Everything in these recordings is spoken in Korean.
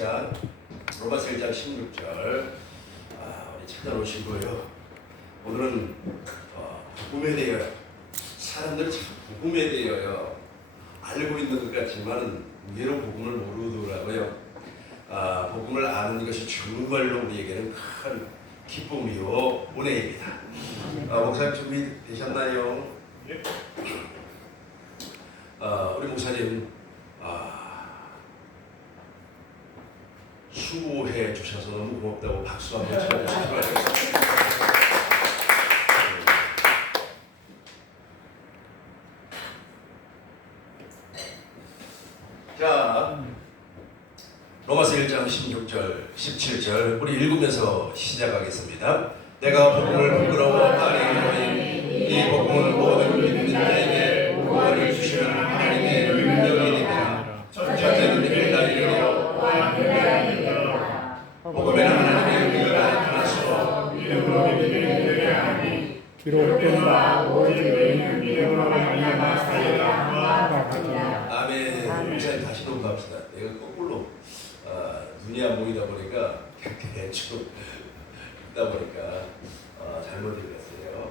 1장 로마서 1장 16절 우리 찾아놓으시고요. 오늘은 복음에 대하여 사람들이 참 복음에 대하여 알고 있는 것 같지만 의외로 복음을 모르더라고요. 복음을 아는 것이 정말로 우리에게는 큰 기쁨이요 은혜입니다. 목사님 준비되셨나요? 네. 우리 목사님 수고해 주셔서 너무 고맙다고 박수 한번 쳐주시기 바랍니다. 자, 로마서 1장 16절, 17절 우리 읽으면서 시작하겠습니다. 내가 복음을 부끄러워하니 이 복음은 모든 믿는 자에게 구원을 주시는 하나님의 능력이 됩니다. 첫째는 내가 이르러 복음에는 하나님의 의가 나타나서 믿음으로 믿음이 되게 하니 기록된 바 오직 너희는 믿음으로 말미암아 살리라 하더라. 아멘. 목사님 다시 녹음합시다. 내가 거꾸로 눈이 안 보이다 보니까 대충 있다 보니까 잘못 읽었어요.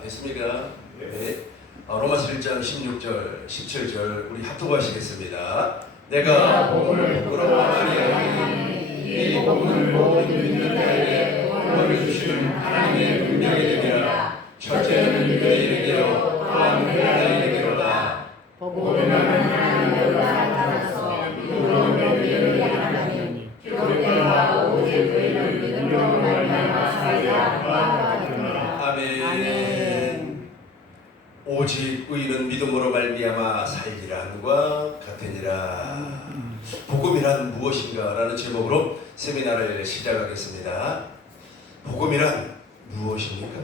됐습니까? 네. 로마서 1장 16절 17절 우리 합독하시겠습니다. 내가 복음을 부끄러워하니 이 복음은 모든 믿는 자에게 구원을 주시는 하나님의 능력이 되니라. 첫째는 유대인에게로 또한 헬라인에게로다. 복음에는 하나님의 의가 나타나서 믿음으로 믿음이 하나님 기록된 바 오직 너희는 믿음으로 말미암아 살리라 하더라. 아멘. 오직 의인은 믿음으로 말미암아 살리라 함과 같으니라. 복음이란 무엇인가? 라는 제목으로 세미나를 시작하겠습니다. 복음이란 무엇입니까?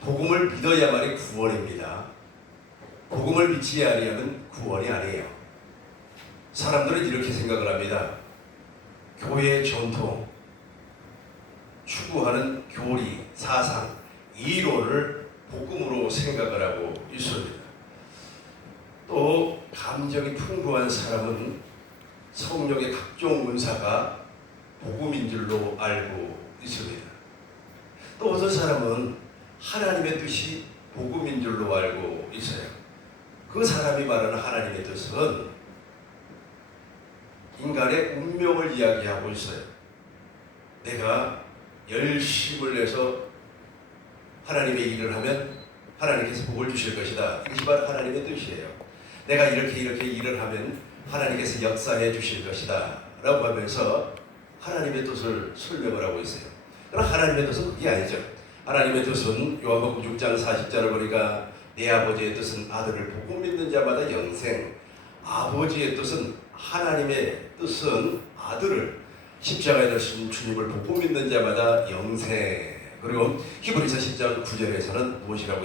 복음을 믿어야만이 구원입니다. 복음을 믿지 아니하면 구원이 아니에요. 사람들은 이렇게 생각을 합니다. 교회의 전통, 추구하는 교리, 사상, 이론을 복음으로 생각을 하고 있습니다. 또 감정이 풍부한 사람은 성령의 각종 은사가 복음인 줄로 알고 있습니다. 또 어떤 사람은 하나님의 뜻이 복음인 줄로 알고 있어요. 그 사람이 말하는 하나님의 뜻은 인간의 운명을 이야기하고 있어요. 내가 열심을 내서 하나님의 일을 하면 하나님께서 복을 주실 것이다. 이것이 바로 하나님의 뜻이에요. 내가 이렇게 일을 하면 하나님께서 역사해 주실 것이다 라고 하면서 하나님의 뜻을 설명을 하고 있어요. 그러나 하나님의 뜻은 그게 아니죠. 하나님의 뜻은 요한복음 6장 40절을 보니까 내 아버지의 뜻은 아들을 복음 믿는 자마다 영생, 아버지의 뜻은 하나님의 뜻은 아들을 십자가에 달리신 주님을 복음 믿는 자마다 영생. 그리고 히브리서 10장 9절에서는 무엇이라고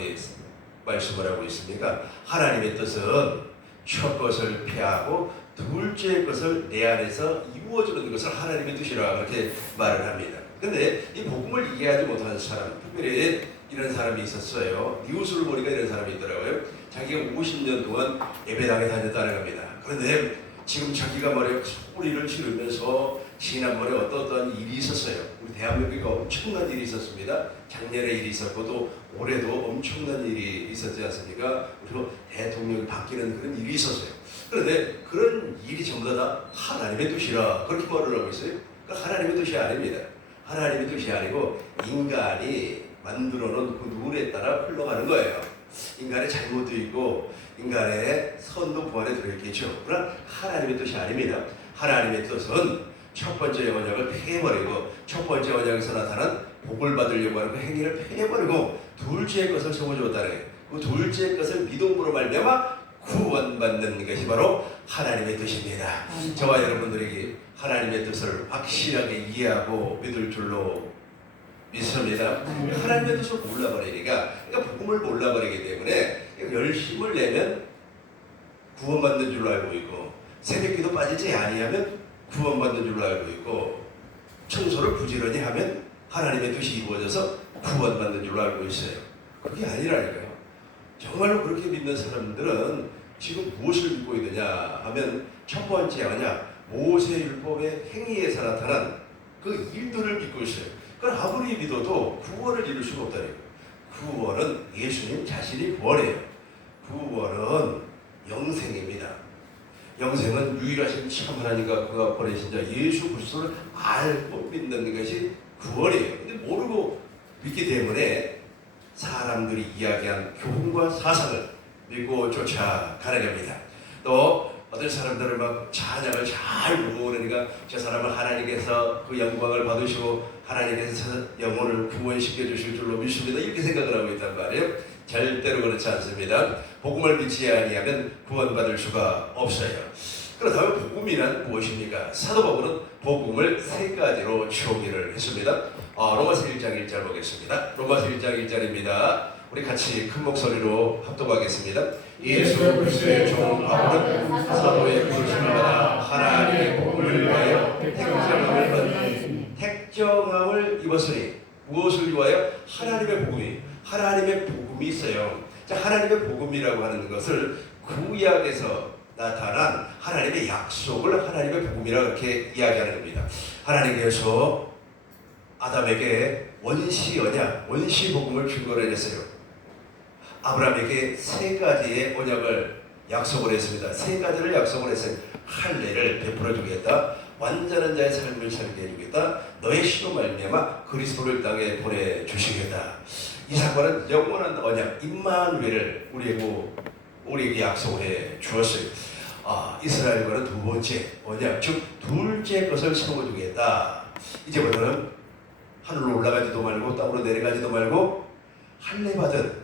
말씀을 하고 있습니까? 하나님의 뜻은 첫 것을 폐하고 둘째 것을 내 안에서 이루어지는 것을 하나님의 뜻이라 그렇게 말을 합니다. 근데 이 복음을 이해하지 못하는 사람, 특별히 이런 사람이 있었어요. 뉴스를 보니까 이런 사람이 있더라고요. 자기가 50년 동안 예배당에 다녔다는 겁니다. 그런데 지금 자기가 말이야 소리를 지르면서 지난번에 어떠한 일이 있었어요. 우리 대한민국에 엄청난 일이 있었습니다. 작년에 일이 있었고 또 올해도 엄청난 일이 있었지 않습니까? 그리고 대통령이 바뀌는 그런 일이 있었어요. 그런데 그런 일이 전부 다 하나님의 뜻이라 그렇게 말을 하고 있어요. 그러니까 하나님의 뜻이 아닙니다. 하나님의 뜻이 아니고 인간이 만들어놓은 그 룰에 따라 흘러가는 거예요. 인간의 잘못도 있고 인간의 선도 그 안에 들어있겠죠. 그러나 하나님의 뜻이 아닙니다. 하나님의 뜻은 첫 번째 언약을 폐해버리고 첫 번째 언약에서 나타난 복을 받으려고 하는 그 행위를 폐해버리고 둘째 것을 세워주었다는 거예요. 그 둘째 것을 믿음으로 말미암아 구원받는 것이 바로 하나님의 뜻입니다. 저와 여러분들에게 하나님의 뜻을 확실하게 이해하고 믿을 줄로 믿습니다. 하나님의 뜻을 몰라버리니까, 그러니까 복음을 몰라버리기 때문에 열심을 내면 구원받는 줄로 알고 있고, 새벽기도 빠지지 아니하면 구원받는 줄로 알고 있고, 청소를 부지런히 하면 하나님의 뜻이 이루어져서 구원받는 줄로 알고 있어요. 그게 아니라니까요. 정말로 그렇게 믿는 사람들은 지금 무엇을 믿고 있느냐 하면 첫 번째 언약, 모세율법의 행위에서 나타난 그 일들을 믿고 있어요. 그건 아무리 믿어도 구원을 이룰 수가 없다는 거예요. 구원은 예수님 자신이 구원해요. 구원은 영생입니다. 영생은 유일하신 참 하나님과 그가 보내신 자 예수 그리스도를 알고 믿는 것이 구원이에요. 근데 모르고 믿기 때문에 사람들이 이야기한 교훈과 사상을 믿고 쫓아가는 겁니다. 또 어떤 사람들은 막 찬양을 잘 모르니까 저 사람은 하나님께서 그 영광을 받으시고 하나님께서 영혼을 구원시켜 주실 줄로 믿습니다. 이렇게 생각을 하고 있단 말이에요. 절대로 그렇지 않습니다. 복음을 믿지 아니하면 구원받을 수가 없어요. 그렇다면 복음이란 무엇입니까? 사도 바울은 복음을 세 가지로 정의를 했습니다. 로마서 1장 1절 보겠습니다. 로마서 1장 1절입니다. 우리 같이 큰 목소리로 합독하겠습니다. 예수 그리스도의 종 바울은 사도의 부르심을 받아 하나님의 복음을 위하여 택정함을 입었으니 무엇을 위하여? 하나님의 복음이 있어요. 자, 하나님의 복음이라고 하는 것을 구약에서 나타난 하나님의 약속을 하나님의 복음이라고 이렇게 이야기하는 겁니다. 하나님께서 아담에게 원시 언약, 원시 복음을 증거를 했어요. 아브라함에게 세 가지의 언약을 약속을 했습니다. 세 가지를 약속을 했어요. 할례를 베풀어 주겠다. 완전한 자의 삶을 살게 해주겠다. 너의 씨로 말미암아 그리스도를 땅에 보내주시겠다. 이 사건은 영원한 언약 임마누엘을 우리에게 약속을 해 주었어요. 이스라엘과는 두 번째 언약, 즉 둘째 것을 세워주겠다. 이제부터는 하늘로 올라가지도 말고 땅으로 내려가지도 말고 할례 받은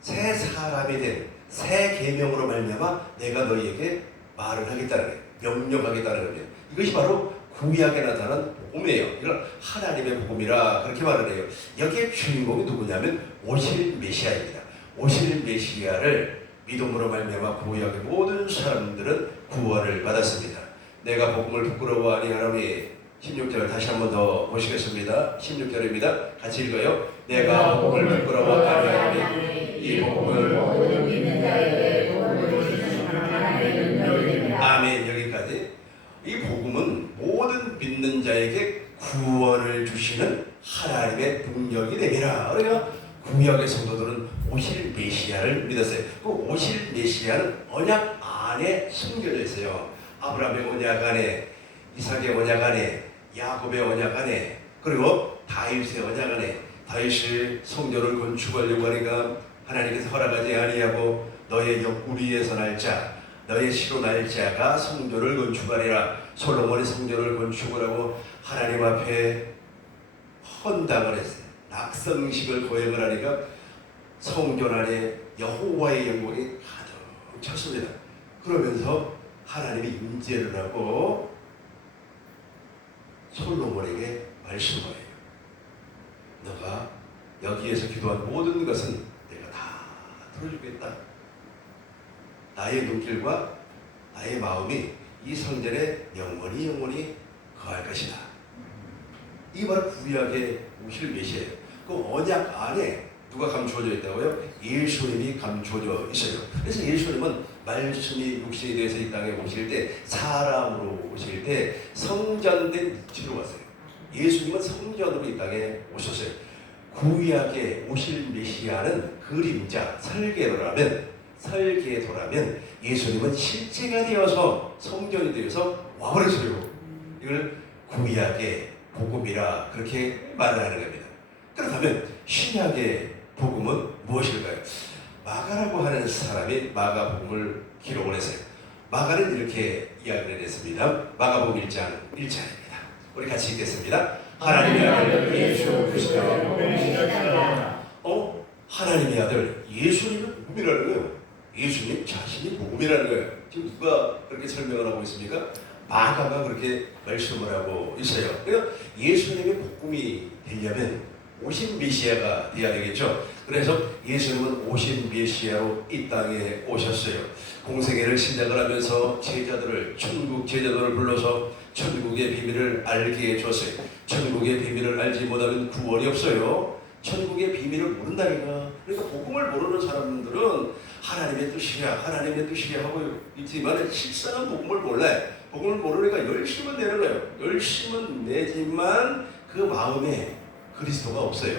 새 사람이 된 새 계명으로 말미암아 내가 너희에게 말을 하겠다는 거예요. 명령하겠다는 거예요. 이것이 바로 구약에 나타난 복음이에요. 이걸 하나님의 복음이라 그렇게 말을 해요. 여기에 주인공이 누구냐면 오실 메시아입니다. 오실 메시아를 믿음으로 말미암아 구약의 모든 사람들은 구원을 받았습니다. 내가 복음을 부끄러워 아니하노니 16절 다시 한 번 더 보시겠습니다. 16절입니다. 같이 읽어요. 내가 복음을 부끄러워 아니하노니 이 복음을 모든 믿는 자에게 복음을 주시는 하나님의 능력이 됩니다. 아멘. 여기까지. 이 복음은 모든 믿는 자에게 구원을 주시는 하나님의 능력이 됩니다. 그러니까 구약의 성도들은 오실 메시아를 믿었어요. 그 오실 메시아는 언약 안에 숨겨져 있어요. 아브라함의 언약 안에, 이삭의 언약 안에, 야곱의 언약 안에, 그리고 다윗의 언약 안에. 다윗이 성전을 건축하려고 하니까 하나님께서 허락하지 아니하고 너의 옆구리에서 날 자, 너의 시로 날 자가 성전을 건축하리라. 솔로몬이 성전을 건축을 하고 하나님 앞에 헌당을 했어요. 낙성식을 거행을 하니까 성전 안에 여호와의 영광이 가득 찼습니다. 그러면서 하나님이 임재를 하고 솔로몬에게 말씀하여요. 너가 여기에서 기도한 모든 것은 내가 다 들어주겠다. 나의 눈길과 나의 마음이 이 성전에 영원히 거할 것이다. 이 바로 구약의 오실 메시아예요. 그 언약 안에 누가 감추어져 있다고요? 예수님이 감추어져 있어요. 그래서 예수님은 말씀이 육신이 되어서 이 땅에 오실 때, 사람으로 오실 때 성전된 육체로 왔어요. 예수님은 성전으로 이 땅에 오셨어요. 구약의 오실 메시아는 그림자, 설계도라면 예수님은 실제가 되어서 성전이 되어서 와버렸어요. 이걸 구약의 복음이라 그렇게 말하는 겁니다. 그렇다면 신약의 복음은 무엇일까요? 마가라고 하는 사람이 마가복음을 기록을 했어요. 마가는 이렇게 이야기를 했습니다. 마가복음 1장 1절입니다. 우리 같이 읽겠습니다. 하나님의 아들 예수 그리스도의 복음이시다. 하나님의 아들 예수님이 복음이라는 거예요. 예수님 자신이 복음이라는 거예요. 지금 누가 그렇게 설명을 하고 있습니까? 마가가 그렇게 말씀을 하고 있어요. 그러니까 예수님의 복음이 되려면 오신 메시아가 되어야 되겠죠. 그래서 예수님은 오신 메시아로 이 땅에 오셨어요. 공생애를 시작을 하면서 천국 제자들을 불러서 천국의 비밀을 알게 해줬어요. 천국의 비밀을 알지 못하면 구원이 없어요. 천국의 비밀을 모른다니까. 그러니까 복음을 모르는 사람들은 하나님의 뜻이야 하고 있지만 실상은 복음을 몰라요. 복음을 모르니까 열심은 내는 거예요. 열심은 내지만 그 마음에 그리스도가 없어요.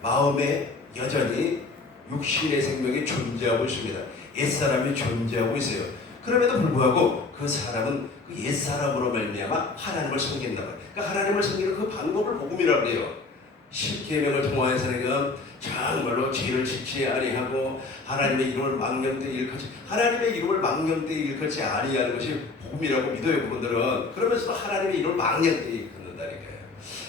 마음에 여전히 육신의 생명이 존재하고 있습니다. 옛사람이 존재하고 있어요. 그럼에도 불구하고 그 사람은 그 옛사람으로 말미암아 하나님을 섬긴다. 그러니까 하나님을 섬기는 그 방법을 복음이라고 해요. 십계명을 통하여서는 정말로 죄를 짓지 아니하고 하나님의 이름을 망령되이 일컫지, 하나님의 이름을 망령되이 일컫지 아니하는 것이 복음이라고 믿어요. 그분들은. 그러면서 하나님의 이름을 망령되이 일컫는다니까요.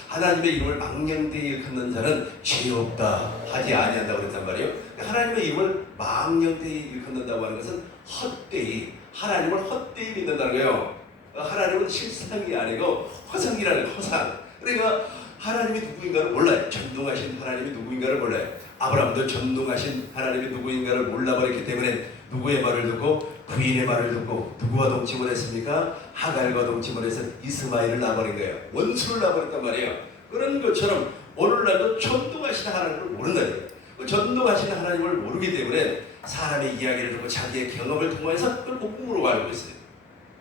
하나님의 이름을 망령되이 일컫는 자는 죄 없다 하지 아니한다고 그랬단 말이에요. 하나님의 이름을 망령되이 일컫는다고 하는 것은 헛되이, 하나님을 헛되이 믿는다는 거예요. 하나님은 실상이 아니고 허상이라는 허상. 그러니까 하나님이 누구인가를 몰라요. 전능하신 하나님이 누구인가를 몰라요. 아브라함도 전능하신 하나님이 누구인가를 몰라버렸기 때문에 누구의 말을 듣고 부인의 말을 듣고 누구와 동침을 했습니까? 하갈과 동침을 해서 이스마엘을 낳아버린 거예요. 원수를 낳아버렸단 말이에요. 그런 것처럼 오늘날도 전능하신 하나님을 모른다는 거예요. 그 전능하신 하나님을 모르기 때문에 사람의 이야기를 듣고 자기의 경험을 통해서 그걸 복음으로 알고 있어요.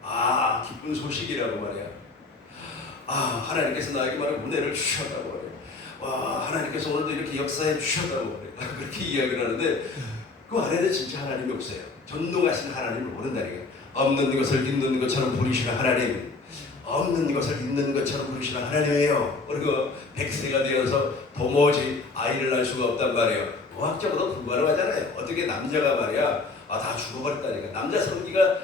아, 기쁜 소식이라고 말이야. 아, 하나님께서 나에게 말해 은혜를 주셨다고 말해요. 와, 하나님께서 오늘도 이렇게 역사해 주셨다고 말해요. 그렇게 이야기를 하는데 그 안에는 진짜 하나님이 없어요. 전능하신 하나님을 모른다니까. 없는 것을 있는 것처럼 부르시는 하나님, 없는 것을 있는 것처럼 부르시는 하나님이에요. 그리고 100세가 되어서 도무지 아이를 낳을 수가 없단 말이에요. 과학적으로 불가능하잖아요. 어떻게 남자가 말이야, 다 죽어버렸다니까. 남자 성기가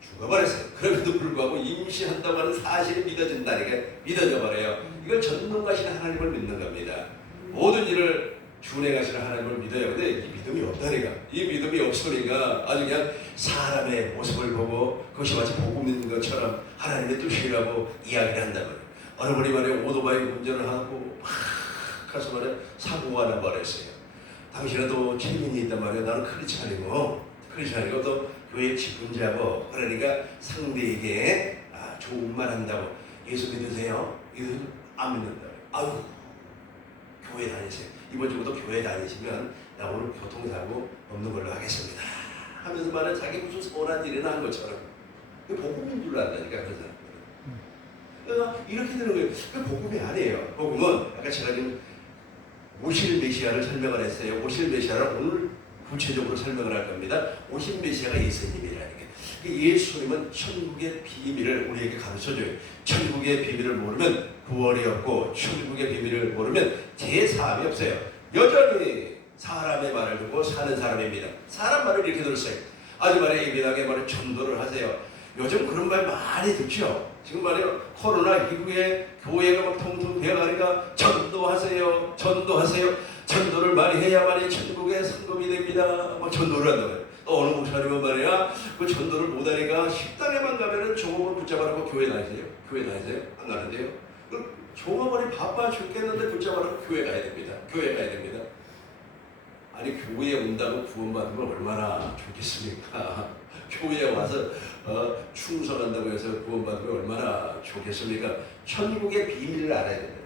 죽어버렸어요. 그럼에도 불구하고 임신한다고 하는 사실이 믿어진다니까. 믿어져 버려요. 이걸 전능하신 하나님을 믿는 겁니다. 모든 일을 준행하시는 하나님을 믿어요. 근데 이 믿음이 없다니까. 이 믿음이 없으니까 아주 그냥 사람의 모습을 보고 그것이 마치 복음인 것처럼 하나님의 뜻이라고 이야기를 한단 말이에요. 어느 분이 말이에요, 오토바이 운전을 하고 막 가서 말이에요, 사고가 나버렸어요. 당신은 또 책임이 있단 말이에요. 나는 크리스찬이고 또 교회 직분자고, 그러니까 상대에게 좋은 말 한다고, 예수 믿으세요? 예수 안 믿는다고. 아유, 교회 다니세요. 이번 주부터 교회 다니시면 나 오늘 교통사고 없는 걸로 하겠습니다 하면서 말은 자기 무슨 선한 일이나 한 것처럼 복음인 줄 안다니까. 그래서 이렇게 되는 거예요. 그 복음이 아니에요. 복음은 아까 제가 지금 오실 메시아를 설명을 했어요. 오실 메시아를 오늘 구체적으로 설명을 할 겁니다. 오신 메시아가 예수님이라는 게, 예수님은 천국의 비밀을 우리에게 가르쳐줘요. 천국의 비밀을 모르면 구원이 없고, 천국의 비밀을 모르면 제사함이 없어요. 여전히 사람의 말을 듣고 사는 사람입니다. 사람 말을 이렇게 들었어요. 아주 말에 예민하게 말을 전도를 하세요. 요즘 그런 말 많이 듣죠. 지금 말이에요, 코로나 이후에 교회가 막 통통 되어가니까 전도하세요. 전도를 많이 해야만이 천국에 상급이 됩니다. 막 전도를 한다고요. 또 어느 목사님은 말이야, 그 전도를 못하니까 식당에만 가면은 종업원 붙잡아놓고 교회 다니세요? 안 가는데요? 그 종업원이 바빠 죽겠는데 붙잡아놓고 교회 가야 됩니다. 아니, 교회에 온다고 구원받으면 얼마나 좋겠습니까? 교회에 와서 충성한다고 해서 구원받으면 얼마나 좋겠습니까? 천국의 비밀을 알아야 됩니다.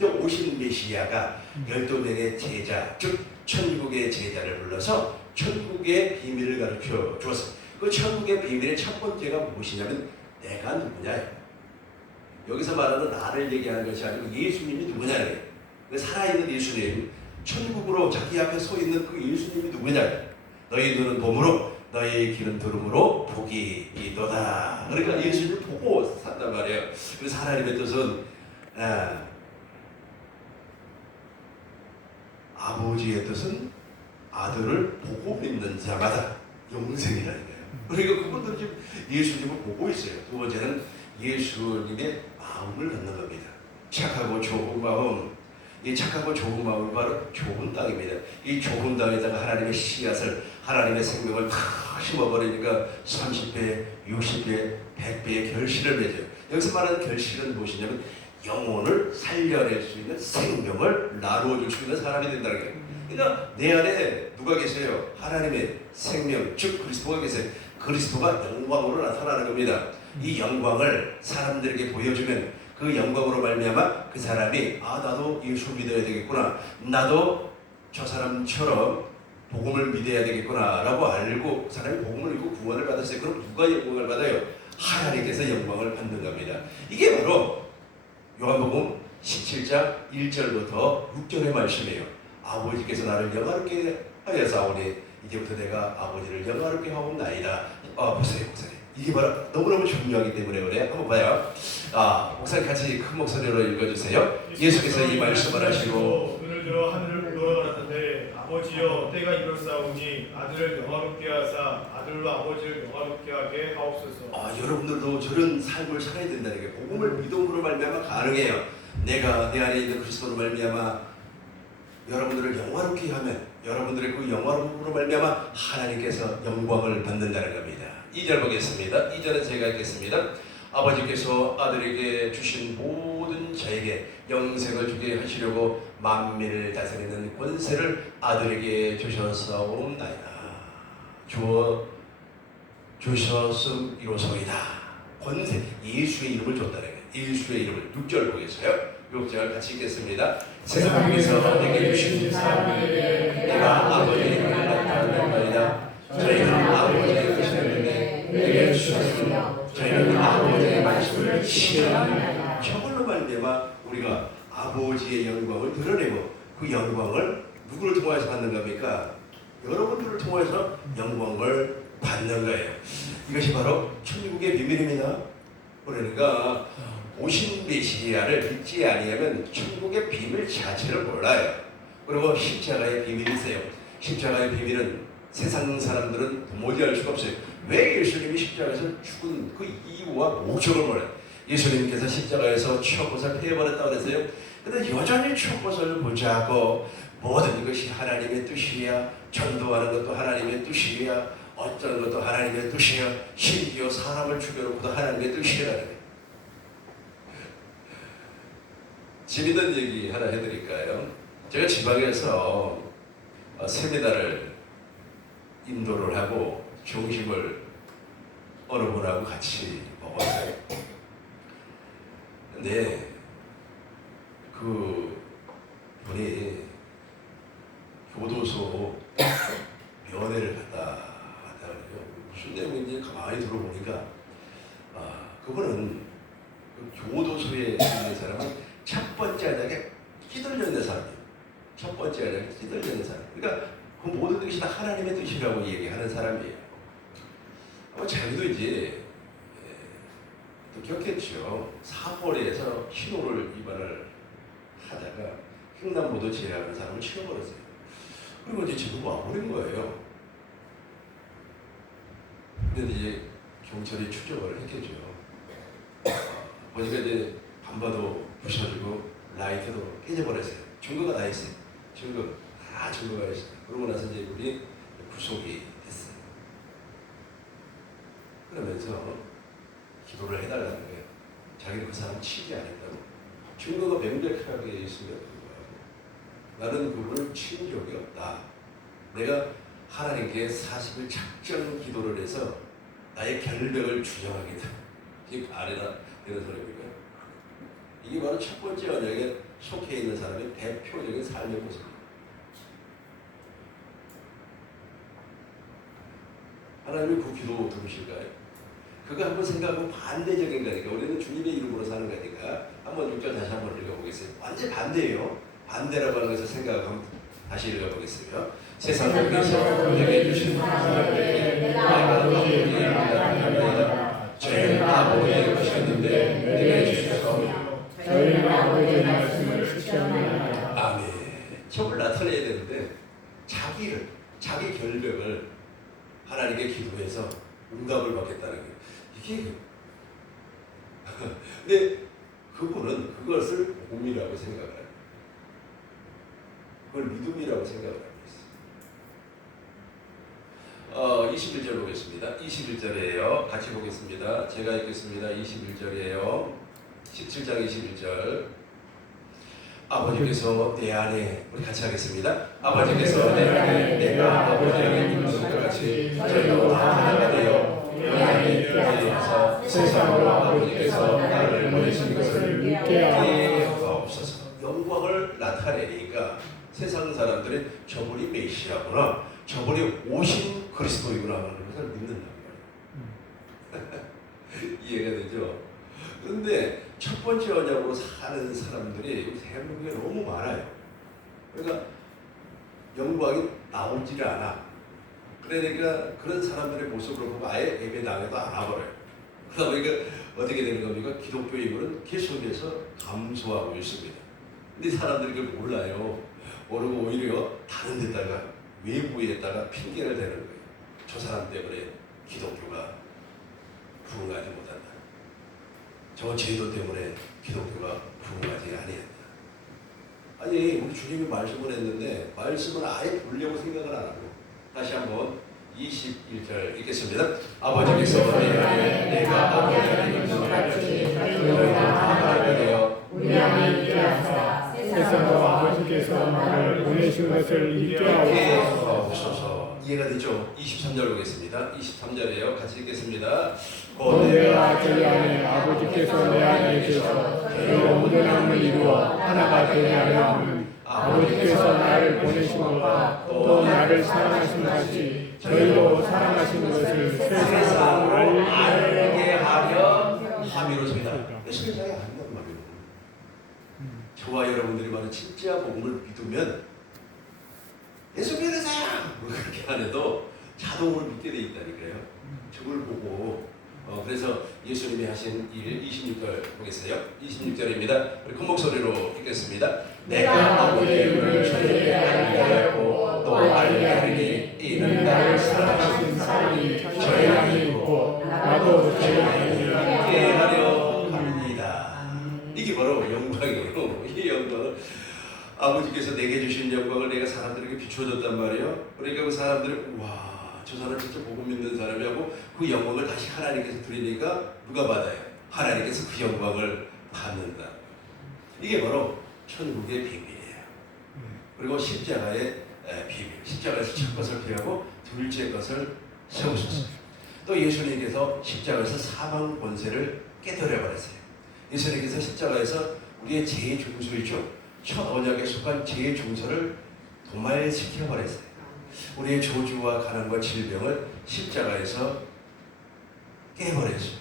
오신 메시아가 12명의 제자, 즉 천국의 제자를 불러서 천국의 비밀을 가르쳐 주었어요. 그 천국의 비밀의 첫 번째가 무엇이냐면 내가 누구냐. 여기서 말하는 나를 얘기하는 것이 아니고 예수님이 누구냐예요. 살아있는 예수님, 천국으로 자기 앞에 서 있는 그 예수님이 누구냐. 너희 눈은 봄으로 너희 귀는 들음으로 복이 있도다. 그러니까 예수님을 보고 산단 말이에요. 그래서 하나님의 뜻은 아버지의 뜻은 아들을 보고 믿는 자마다 영생이라는 거예요. 그러니까 그분들은 지금 예수님을 보고 있어요. 두 번째는 예수님의 마음을 갖는 겁니다. 착하고 좋은 마음. 이 착하고 좋은 마음이 바로 좋은 땅입니다. 이 좋은 땅에다가 하나님의 씨앗을, 하나님의 생명을 다 심어버리니까 30배, 60배, 100배의 결실을 맺어요. 여기서 말하는 결실은 무엇이냐면 영혼을 살려낼 수 있는 생명을 나누어줄 수 있는 사람이 된다는 거예요. 그러니까 내 안에 누가 계세요? 하나님의 생명, 즉 그리스도가 계세요. 그리스도가 영광으로 나타나는 겁니다. 이 영광을 사람들에게 보여주면 그 영광으로 말미암아 그 사람이 나도 예수 믿어야 되겠구나, 나도 저 사람처럼 복음을 믿어야 되겠구나 라고 알고 그 사람이 복음을 믿고 구원을 받았어요. 그럼 누가 영광을 받아요? 하나님께서 영광을 받는 겁니다. 이게 바로 요한복음 17장 1절부터 6절의 말씀이에요. 아버지께서 나를 영화롭게 하여사오니 이제부터 내가 아버지를 영화롭게 하옵나이다. 보세요, 목사님. 이게 바로 너무너무 중요하기 때문에 그래. 한번 봐요. 목사님 같이 큰 목소리로 읽어주세요. 예수께서 이 말씀을 하시고 눈을 들어 하늘을 보러가라사대 아버지여 때가 이럴사오니 아들을 영화롭게 하사 아들로 아버지를 영화롭게 하게 하옵소서. 여러분들도 저런 삶을 살아야 된다는 게 복음을 믿음으로 말미암아 가능해요. 내가 내 안에 있는 그리스도로 말미암아 여러분들을 영화롭게 하면 여러분들의 그 영화로움으로 말미암아 하나님께서 영광을 받는다는 겁니다. 2절 보겠습니다. 2절은 제가 읽겠습니다. 아버지께서 아들에게 주신 모든 자에게 영생을 주게 하시려고 만민을 다스리는 권세를 아들에게 주셨사옵나이다. 주셨음이로소이다. 권세, 예수의 이름을 줬다는 거예요. 예수의 이름을. 6절 보겠어요. 6절 같이 읽겠습니다. 세상에서 내게 주신 사람에게 내가 아버지의 이름을 나타낸다. 저희는 아버지의 뜻이었는데 내게 주셨으며 저희는 아버지의 말씀을 실현하나이다. 저걸로 말미암아 우리가 아버지의 영광을 드러내고 그 영광을 누구를 통해서 받는 겁니까? 여러분들을 통해서 영광을 받는 거예요. 이것이 바로 천국의 비밀입니다. 그러니까 오신 메시아를 믿지 아니하면 천국의 비밀 자체를 몰라요. 그리고 십자가의 비밀이 있어요. 십자가의 비밀은 세상 사람들은 도무지 알 수가 없어요. 왜 예수님이 십자가에서 죽은 그 이유와 목적을 몰라요. 예수님께서 십자가에서 추억것을 패해버렸다고 그랬어요. 근데 여전히 추억것을 보자고 모든 것이 하나님의 뜻이야, 전도하는 것도 하나님의 뜻이야, 어쩌는 것도 하나님의 뜻이야, 심지어 사람을 죽여놓고도 하나님의 뜻이라는 거예요. 재밌는 얘기 하나 해드릴까요? 제가 지방에서 세미나를 인도를 하고 중심을 어느 분하고 같이 먹었어요. 근데 그 분이 교도소 면회를 갔다 그래요. 무슨 내용인지 가만히 들어보니까 그분은 그 교도소에 있는 사람은 첫 번째 아작에 끼들려 있는 사람이에요. 첫 번째 아작에 끼들려 있는 사람. 그러니까 그 모든 것이 다 하나님의 뜻이라고 얘기하는 사람이에요. 아마 자기도 이제 또 기억했죠. 사거리에서 신호를 위반을 하다가 횡단보도 제한하는 사람을 치워버렸어요. 그리고 이제 지금 와버린 거예요. 근데 이제 경찰이 추적을 했겠죠. 보니까 이제 반바도 부셔지고 라이트도 깨져버렸어요. 증거가 다 있어요. 다 증거가 있어요. 그러고 나서 이제 우리 구속이 됐어요. 그러면서 기도를 해달라는 거예요. 자기는 그 사람 치지 않았다고. 증거가 명백하게 있으면 나는 그분을 친 적이 없다. 내가 하나님께 40일 작정 기도를 해서 나의 결백을 주장하겠다. 이게 아래나 되는 소리입니까? 이게 바로 첫 번째 언약에 속해 있는 사람의 대표적인 삶의 모습입니다. 하나님이 그 기도 들으실까요? 그거 한번 생각하면 반대적인 거니까 우리는 주님의 이름으로 사는 거니까 한번 6절 다시 한번 읽어보겠습니다. 완전 반대예요. 반대라고 하는 것을 생각하면 다시 읽어보겠습니다. 세상에서 내게 주신 하나님께 내가 아버지에게 나타나리라. 저희는 아버지의 것이었는데 내게 주셨으며 저희는 아버지의 말씀을 실천하나이다. 아멘. 저걸 나타내야 되는데 자기 결백을 하나님께 기도해서 응답을 받겠다는 거예요. 이게 근데 그분은 그것을 복음이라고 생각을 해요. 그걸 믿음이라고 생각을 하고 있어요. 21절 보겠습니다. 21절이에요. 같이 보겠습니다. 제가 읽겠습니다. 21절이에요. 17장 21절. 아버지께서 내 안에, 우리 같이 하겠습니다. 아버지께서 내 안에 내가 아버지에게 있는 것과 같이 저희도 다 하나가 되어 내 안에 있게 하사 세상으로 아버지께서 나를 보내신 것을 나타내니까 세상 사람들이 저분이 메시아구나, 저분이 오신 그리스도이구나 하는 것을 믿는단 말이에요. 이해가 되죠? 그런데 첫 번째 언약으로 사는 사람들이 대한민국에 너무 많아요. 그러니까 영광이 나오지를 않아. 그러니까 그런 사람들의 모습을 보고 아예 예배당에도 안 와버려요. 그러다 보니까 어떻게 되는 겁니까? 기독교 인물은 계속해서 감소하고 있습니다. 근데 사람들이 그걸 몰라요. 모르고 오히려 다른 데다가 외부에다가 핑계를 대는 거예요. 저 사람 때문에 기독교가 부흥하지 못한다. 저 제도 때문에 기독교가 부흥하지 아니한다. 아니, 우리 주님이 말씀을 했는데 말씀을 아예 보려고 생각을 안 하고. 다시 한번 21절 읽겠습니다. 아버지께서 내가 아버지 하나님 같이 너희를 하나되어 우리 안에 있게 하사 세상으로 아버지께서 나를 보내신 것을 잊게 하옵소서. 이해가 되죠? 23절 보겠습니다. 23절이에요. 같이 읽겠습니다. 내가 저희 안에 아버지께서 내 안에 계셔 저희가 온전함을 이루어 하나가 되게 하려 함은 아버지께서 나를 보내신 것과 또 나를 사랑하신 같이 저희도 사랑하신 것을 세상으로 알게 하려 함이로소이다. 세상에 안다는 말이에요. 저와 여러분들이 말하는 진짜 복음을 믿으면 예수 믿으세요! 그렇게 안 해도 자동으로 믿게 돼 있다니까요. 저걸 보고 그래서 예수님이 하신 일 26절 보겠어요. 26절입니다. 우리 큰 목소리로 읽겠습니다. 내가 아버지의 이름을 저희에게 알게 하였고 또 알게 하리니 이는 나를 사랑하신 사람이 저희 안에 있고 나도 저희 안에 있게 하려 합니다. 이게 바로 영광이에요. 이 영광은 아버지께서 내게 주신 영광을 내가 사람들에게 비춰줬단 말이에요. 그러니까 그 사람들이 와, 저 사람 진짜 복음 믿는 사람이라고 그 영광을 다시 하나님께서 드리니까 누가 받아요? 하나님께서 그 영광을 받는다. 이게 바로 천국의 비밀이에요. 그리고 십자가의 비밀. 십자가에서 첫 것을 피하고 둘째 것을 세우셨어요. 또 예수님께서 십자가에서 사망 권세를 깨뜨려 버렸어요. 예수님께서 십자가에서 우리의 제중소이죠. 첫 언약에 속한 제중소를 도말시켜 버렸어요. 우리의 저주와 가난과 질병을 십자가에서 깨버렸어요.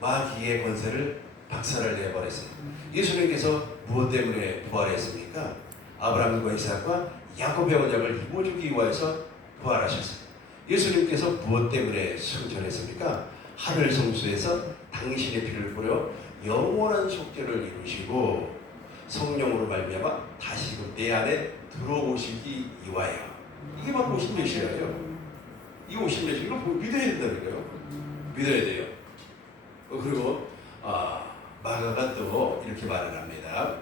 마귀의 권세를 박살을 내버렸어요. 예수님께서 무엇 때문에 부활했습니까? 아브라함과 이삭과 야곱의 언약을 이루어주기 위해서 부활하셨어요. 예수님께서 무엇 때문에 승천했습니까? 하늘 성소에서 당신의 피를 뿌려 영원한 속죄를 이루시고 성령으로 말미암아 다시금 내 안에 들어오시기 위하여. 이게 바로 오신메시아예요. 이 오신메시아 이거 믿어야 된다니까요. 믿어야 돼요. 그리고 마가가 또 이렇게 말을 합니다.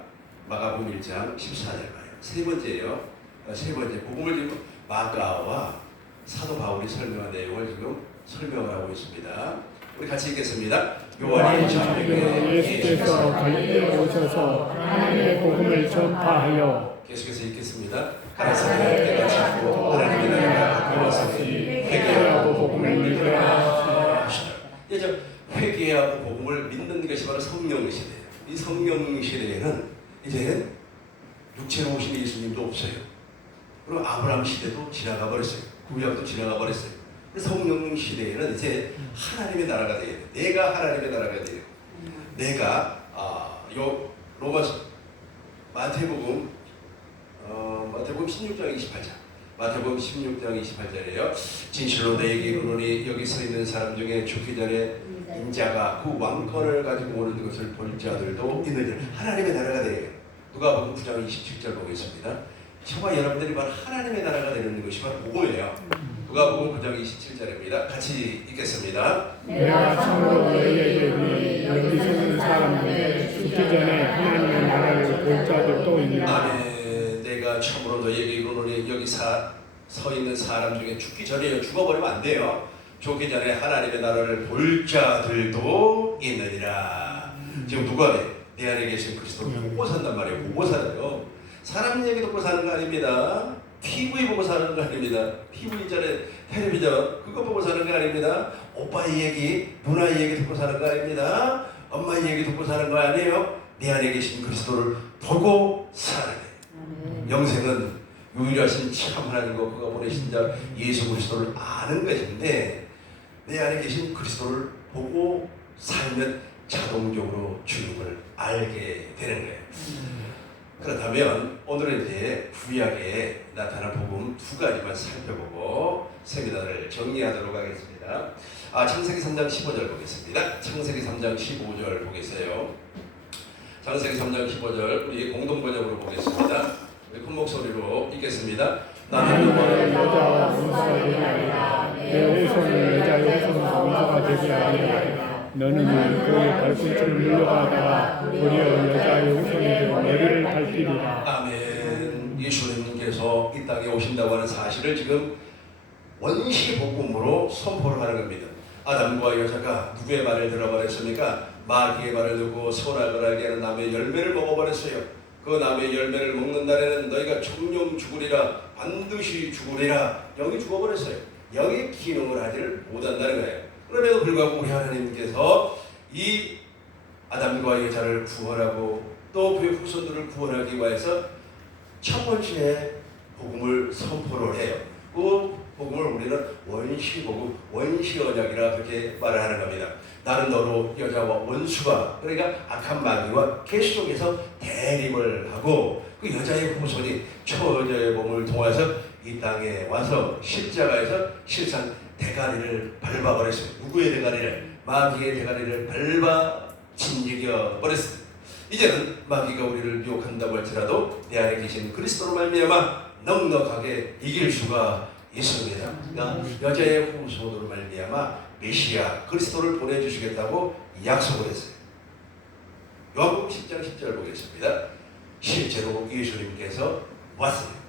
마가복음 1장 14절 말이에요. 세 번째예요. 세 번째 복음을 지금 마가와 사도 바울이 설명한 내용을 지금 설명을 하고 있습니다. 우리 같이 읽겠습니다. 요한이 저녁에 예수께서 갈릴리에 오셔서 하나님의 복음을 전파하여 계속해서 읽겠습니다. 가라사대 때가 찼고 하나님의 나라가 가까웠으니 회개하고 복음을 믿으라 하시라. 이제 회개하고 복음을 믿는 것이 바로 성령 시대예요. 이 성령 시대에는 이제 육체로 오신 예수님도 없어요. 그리고 아브라함 시대도 지나가 버렸어요. 구약도 지나가 버렸어요. 성령 시대에는 이제 하나님의 나라가 돼야 돼. 내가 하나님의 나라가 돼요. 내가 요 로마서 마태복음 16장 28절. 마태복음 16장 28절이에요. 진실로 너희에게 이르노니 여기 서 있는 사람 중에 죽기 전에 인자가 그 왕권을 가지고 오는 것을 볼 자들도 있느니라. 하나님의 나라가 돼요. 누가복음 9장 27절 보겠습니다. 저와 여러분들이 바로 하나님의 나라가 되는 것이 바로 복음이에요. 누가복음 9장 27절입니다. 같이 읽겠습니다. 내가 참으로 너희에게 이르노니 여기 서 있는 사람 중에 죽기 전에 하나님의 나라를 볼 자들도 있느니라. 아멘. 내가 참으로 너희에게 이르노니 여기 서 있는 사람 중에 죽기 전에 죽어버리면 안 돼요. 죽기 전에 하나님의 나라를 볼 자들도 있느니라. 지금 누가 내 안에 계신 그리스도를 보고 산단 말이에요. 보고 살아요. 사람 얘기 듣고 사는 거 아닙니다. TV 보고 사는 거 아닙니다. TV 있잖아요. 텔레비전 그거 보고 사는 거 아닙니다. 오빠의 얘기, 누나의 얘기 듣고 사는 거 아닙니다. 엄마의 얘기 듣고 사는 거 아니에요. 내 안에 계신 그리스도를 보고 살아나게. 영생은 유일하신 참 하나님과 그가 보내신 자 예수 그리스도를 아는 것인데 내 안에 계신 그리스도를 보고 살면 자동적으로 주님을 알게 되는 거예요. 그렇다면 오늘은 이제 구약에 나타난 복음 두 가지만 살펴보고 세미나를 정리하도록 하겠습니다. 창세기 3장 15절 보겠습니다. 창세기 3장 15절 보겠어요. 창세기 3장 15절 우리 공동 번역으로 보겠습니다. 우리 큰 목소리로 읽겠습니다. 나는 너를 여자와 원수가 되게 하리라. 내 후손을 여자의 후손과 원수가 되게 하리라. 너는 그의 발꿈치를 물러가다가 도리어 여자의 후손이 되어 머리를 밟히리라. 아멘. 예수님께서 이 땅에 오신다고 하는 사실을 지금 원시 복음으로 선포를 하는 겁니다. 아담과 여자가 누구의 말을 들어버렸습니까? 마귀의 말을 듣고 선악을 알게 하는 나무의 열매를 먹어버렸어요. 그 나무의 열매를 먹는 날에는 너희가 청령 죽으리라, 반드시 죽으리라. 영이 죽어버렸어요. 영의 기능을 하지를 못한다는 거예요. 그럼에도 불구하고 우리 하나님께서 이 아담과 여자를 구원하고 또 그의 후손들을 구원하기 위해서 첫 번째 복음을 선포를 해요. 그 복음을 우리는 원시복음, 원시언약이라 그렇게 말을 하는 겁니다. 나는 너로 여자와 원수가, 그러니까 악한 마귀와 계시 속에서 대립을 하고 그 여자의 후손이 초여자의 몸을 통해서 이 땅에 와서 십자가에서 실상 대가리를 밟아버렸어요. 누구의 대가리를? 마귀의 대가리를 밟아 진리겨 버렸습니다. 이제는 마귀가 우리를 유혹한다고 할지라도 내 안에 계신 그리스도로 말미암아 넉넉하게 이길 수가 있습니다. 그러니까 여자의 후손으로 말미암아 메시아 그리스도를 보내주시겠다고 약속을 했어요. 요한복음 10장 10절 보겠습니다. 실제로 예수님께서 왔습니다.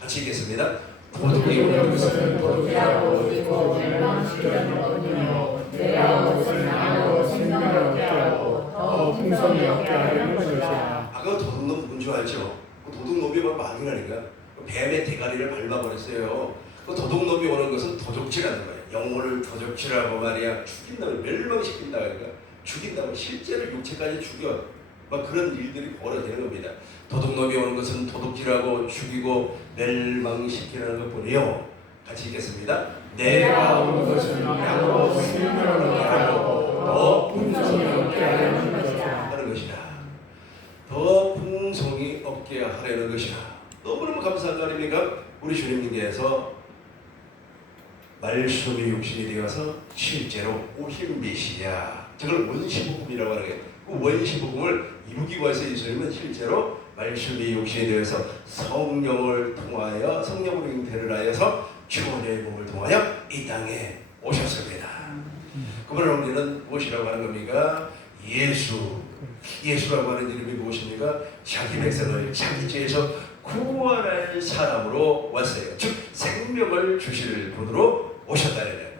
같이 읽겠습니다. 도둑이 오는 것은 도둑이라고 우리고 멸망시키려는 거군요. 내가 온 것은 양으로 생명을 얻게 하고 더 풍성히 얻게 하려는 것이라. 아까 도둑놈 누군 줄 알죠? 그 도둑놈이 바로 마귀라니까. 뱀의 대가리를 밟아버렸어요. 그 도둑놈이 오는 것은 도적질하는 거예요. 영혼을 도적질하고 말이야. 죽인다고, 멸망시킨다 그러니까 죽인다고, 실제로 육체까지 죽여. 막 그런 일들이 벌어지는 겁니다. 도둑놈이 오는 것은 도둑질하고 죽이고 멸망시키는 것뿐이요. 같이 읽겠습니다. 내가 온 것은 양으로 생명을 얻게 하고 더 풍성히 얻게 하려는 것이라. 하는 것이라. 더 풍성히 얻게 하려는 것이라. 너무너무 감사한 거 아닙니까? 우리 주님께서 말씀이 육신이 되어서 실제로 오신 메시아, 저걸 원시복음이라고 하는 거예요. 그 원시복음을 이루기 위해서 예수님은 실제로 말씀이 육신이 되어서 성령을 통하여 성령으로 잉태를 하여서 초녀의 몸을 통하여 이 땅에 오셨습니다. 그분을 우리는 무엇이라고 하는 겁니까? 예수. 예수라고 하는 이름이 무엇입니까? 자기 백성을 자기 죄에서 구원할 사람으로 왔어요. 즉 생명을 주실 분으로 오셨다는 거예요.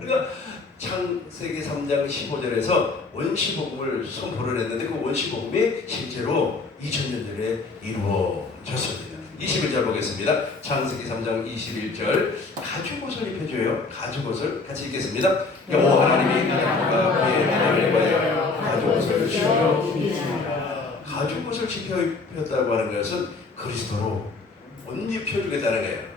그러니까 창세기 3장 15절에서 원시복음을 선포를 했는데 그 원시복음이 실제로 2000년 전에 이루어졌습니다. 21절 보겠습니다. 창세기 3장 21절 가죽옷을 입혀줘요. 가죽옷을 같이 읽겠습니다. 여호와 하나님이 야곱과 그의 아내를 위하여 가죽옷을 지어 입히시니라. 가죽옷을 지켜 입혔다고 하는 것은 그리스도로 옷 입혀주겠다는 거예요.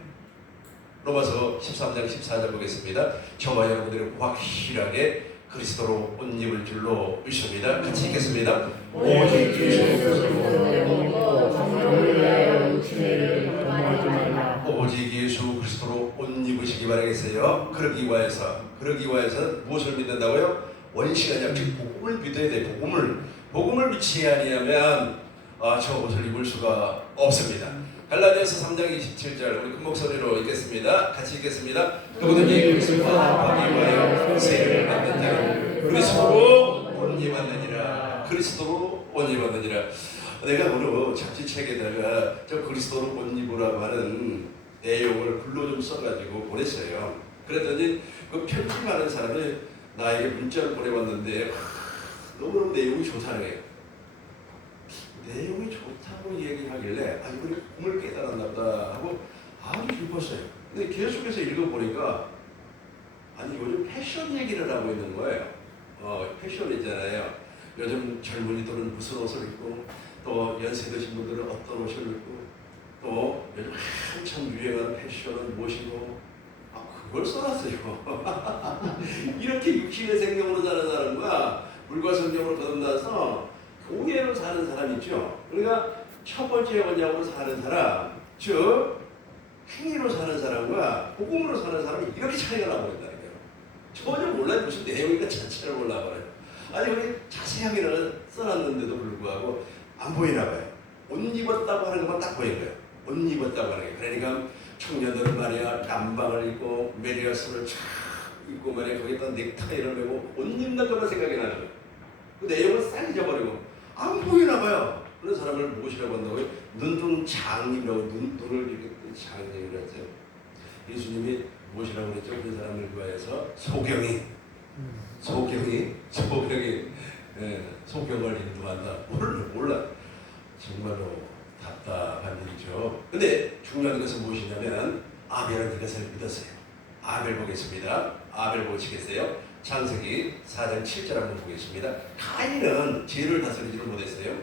로마서 13장 14절 보겠습니다. 저와 여러분들이 확실하게 그리스도로 옷 입을 줄로 믿습니다. 같이 읽겠습니다. 오직 주 예수를 믿고 성령을 위하여 육신을 동하지 말라. 오직 예수 그리스도로 옷 입으시기 바라겠어요. 그러기 위해서는 무엇을 믿는다고요? 원시가 아니라 즉 복음을 믿어야 돼. 복음을 믿지 아니하면 저 옷을 입을 수가 없습니다. 갈라디아서 3장 27절 우리 큰 목소리로 읽겠습니다. 같이 읽겠습니다. 그분들이 그리스도와 합하기 위하여 세례를 받는 자는 그리스도로 옷 입었느니라. 그리스도로 옷 입었느니라. 내가 어느 잡지책에다가 저 그리스도로 옷 입으라고 하는 내용을 글로 좀 써가지고 보냈어요. 그랬더니 그 편집하는 사람이 나에게 문자를 보내왔는데 너무너무 내용이 좋다는 거예요. 내용이 좋다고 얘기하길래 이번에 꿈을 깨달았나 보다 하고 아주 기뻤어요. 근데 계속해서 읽어보니까 요즘 패션 얘기를 하고 있는 거예요. 패션 있잖아요. 요즘 젊은이들은 무슨 옷을 입고 또 연세 드신 분들은 어떤 옷을 입고 또 요즘 한참 유행하는 패션은 무엇이고 그걸 써놨어요. 이렇게 육신의 생명으로 사는 사람과 물과 성령으로 거듭나서 교회로 사는 사람 있죠. 그러니까 첫 번째 원약으로 사는 사람, 즉 행위로 사는 사람과 복음으로 사는 사람이 이렇게 차이가 나버린다는 거예요. 전혀 몰라요. 무슨 내용인가 자체를 몰라버려요. 아니 여기 자세하게는 써놨는데도 불구하고 안 보이나 봐요. 옷 입었다고 하는 것만 딱 보이는 거예요. 옷 입었다고 하는 게. 그러니까 청년들은 말이야 남방을 입고 메리아스를 쫙 입고 말이야 거기다 넥타이를 메고 옷 입는 것만 생각이 나는 거예요. 그 내용은 싹 잊어버리고 안 보이나 봐요. 그런 사람을 무엇이라고 한다고요? 눈동장이라고 눈동을 이렇게 장이라고 했어요. 예수님이 무엇이라고 그랬죠? 그 사람을 구하여서 소경이 소경을 인도한다. 몰라. 정말로 답답한 일이죠. 근데 중요한 것은 무엇이냐면 아벨은 그것을 믿었어요. 아벨 보겠습니다. 아벨 보시겠어요? 창세기 4장 7절 한번 보겠습니다. 가인은 죄를 다스리지를 못했어요.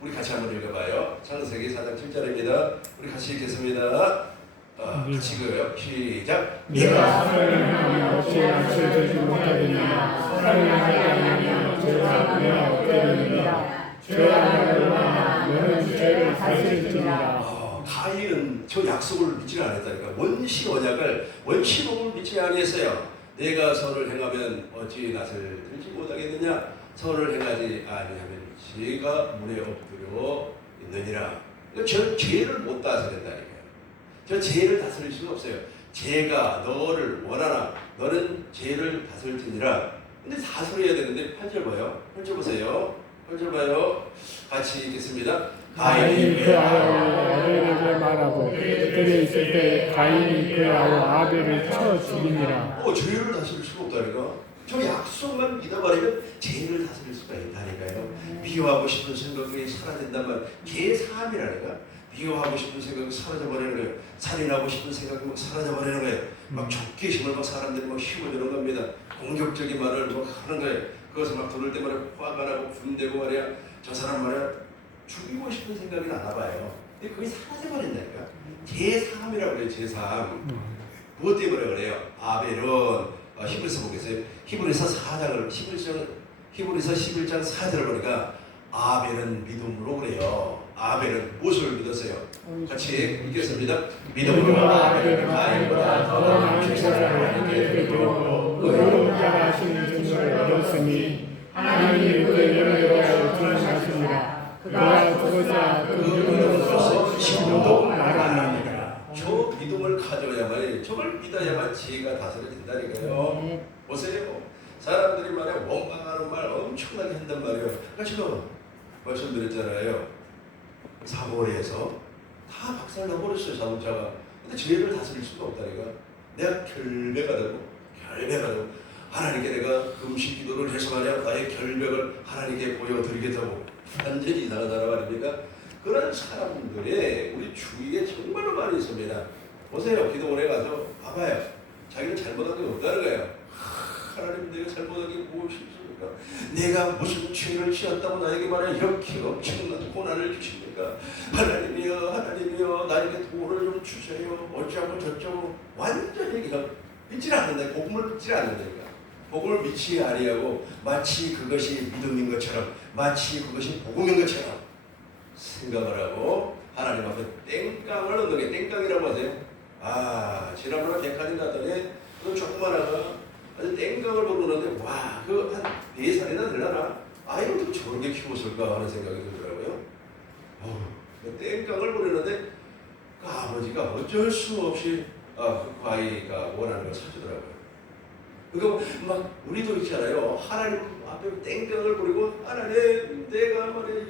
우리 같이 한번 읽어봐요. 창세기 4장 7절입니다. 우리 같이 읽겠습니다. 같이 읽어요. 시작. 네가 선을 행하며 어찌 악을 저지 못하느냐. 선을 하지 않으면 죄가 내 어깨 되느니라. 죄가 너나 너는 죄를 다스릴지니라. 가인은 저 약속을 믿지 않았다니까. 원시 언약을 원시복음을 믿지 아니했어요. 내가 선을 행하면 어찌 낯을 들지 못하겠느냐. 선을 행하지 아니하면 죄가 문에 엎드려 있느니라. 저 죄를 못 다스린다니까요. 저 죄를 다스릴 수는 없어요. 죄가 너를 원하나 너는 죄를 다스릴지니라. 근데 다스려야 되는데 8절 봐요. 8절 보세요. 8절 봐요. 같이 읽겠습니다. 가인이 그 아우 아벨에게 말하고 그들이 있을 때 가인이 그 아우 아벨을 쳐 죽이니라. 죄를 다스릴 수가 없다니까. 저 약속만 믿어버리면 죄를 다스릴 수가 있다니까요. 미워하고 싶은 생각이 사라진단 말. 죄 사함이라니까. 미워하고 싶은 생각이 사라져버리는 거예요. 살인하고 싶은 생각이 막 사라져버리는 거예요. 막 적개심을 막 사람들이 막 심어주는 겁니다. 공격적인 말을 막 하는 거예요. 그것을 막 들을 때마다 화가 나고 분되고 말이야. 저 사람 말이야 죽이고 싶은 생각이 나나 봐요. 근데 그게 사라져버린다니까. 제사함이라고 그래요. 제사함. 그것 때문에 그래요. 아벨은 히브리서 보겠어요. 히브리서 11장 4절을 보니까 아벨은 믿음으로 그래요. 아벨은 무엇을 믿었어요? 같이 읽겠습니다. 믿음으로 아벨은 가인보다 더 많은 제사를 하게 되고 의로운 자가 하시는 증거를 얻었으니 하나님이 그의 영예로 드러나시니라. 그가 그것자 그 믿음으로서 지금도 말하느니라. 저 믿음을 가져야만, 저걸 믿어야만 지혜가 다스려진다니까요. 보세요. 사람들이 말해 원망하는 말 엄청나게 한단 말이에요. 그러니까 지금 말씀드렸잖아요. 사고에서 다 박살나버렸어요. 자동차가. 근데 죄를 다스릴 수가 없다니까. 내가 결백가 되고 하나님께 내가 금식 기도를 해서 말이야 나의 결백을 하나님께 보여드리게 되고 완전히 이상한 사람 아닙니까? 그런 사람들이 우리 주위에 정말로 많이 있습니다. 보세요. 기도원에 가서 봐봐요. 자기는 잘못한 게 없다는 거예요. 하나님 내가 잘못한 게 무엇이 있습니까? 내가 무슨 죄를 지었다고 나에게 말해 이렇게 엄청난 고난을 주십니까? 하나님이여 나에게 도를 좀 주세요. 어쩌고 저쩌고 완전히 그냥 믿지 않는다. 복음을 믿지 않는다니까. 복음을 믿지 아니하고 마치 그것이 믿음인 것처럼 마치 그것이 복음인 것처럼 생각을 하고 하나님 앞에 땡깡을 얻는 게 땡깡이라고 하세요. 지난번에 백화점 갔더니 그 조그만하가 아주 땡깡을 모르는데 와, 그 한 4살이나 되려나? 아이를 어떻게 저렇게 키웠을까 하는 생각이 들더라고요. 땡깡을 모르는데 그 아버지가 어쩔 수 없이 그 아이가 원하는 걸 사주더라고요. 그러니까 막 우리도 있잖아요. 하나님 앞에 땡깡을 부리고 하나님 내가 말이야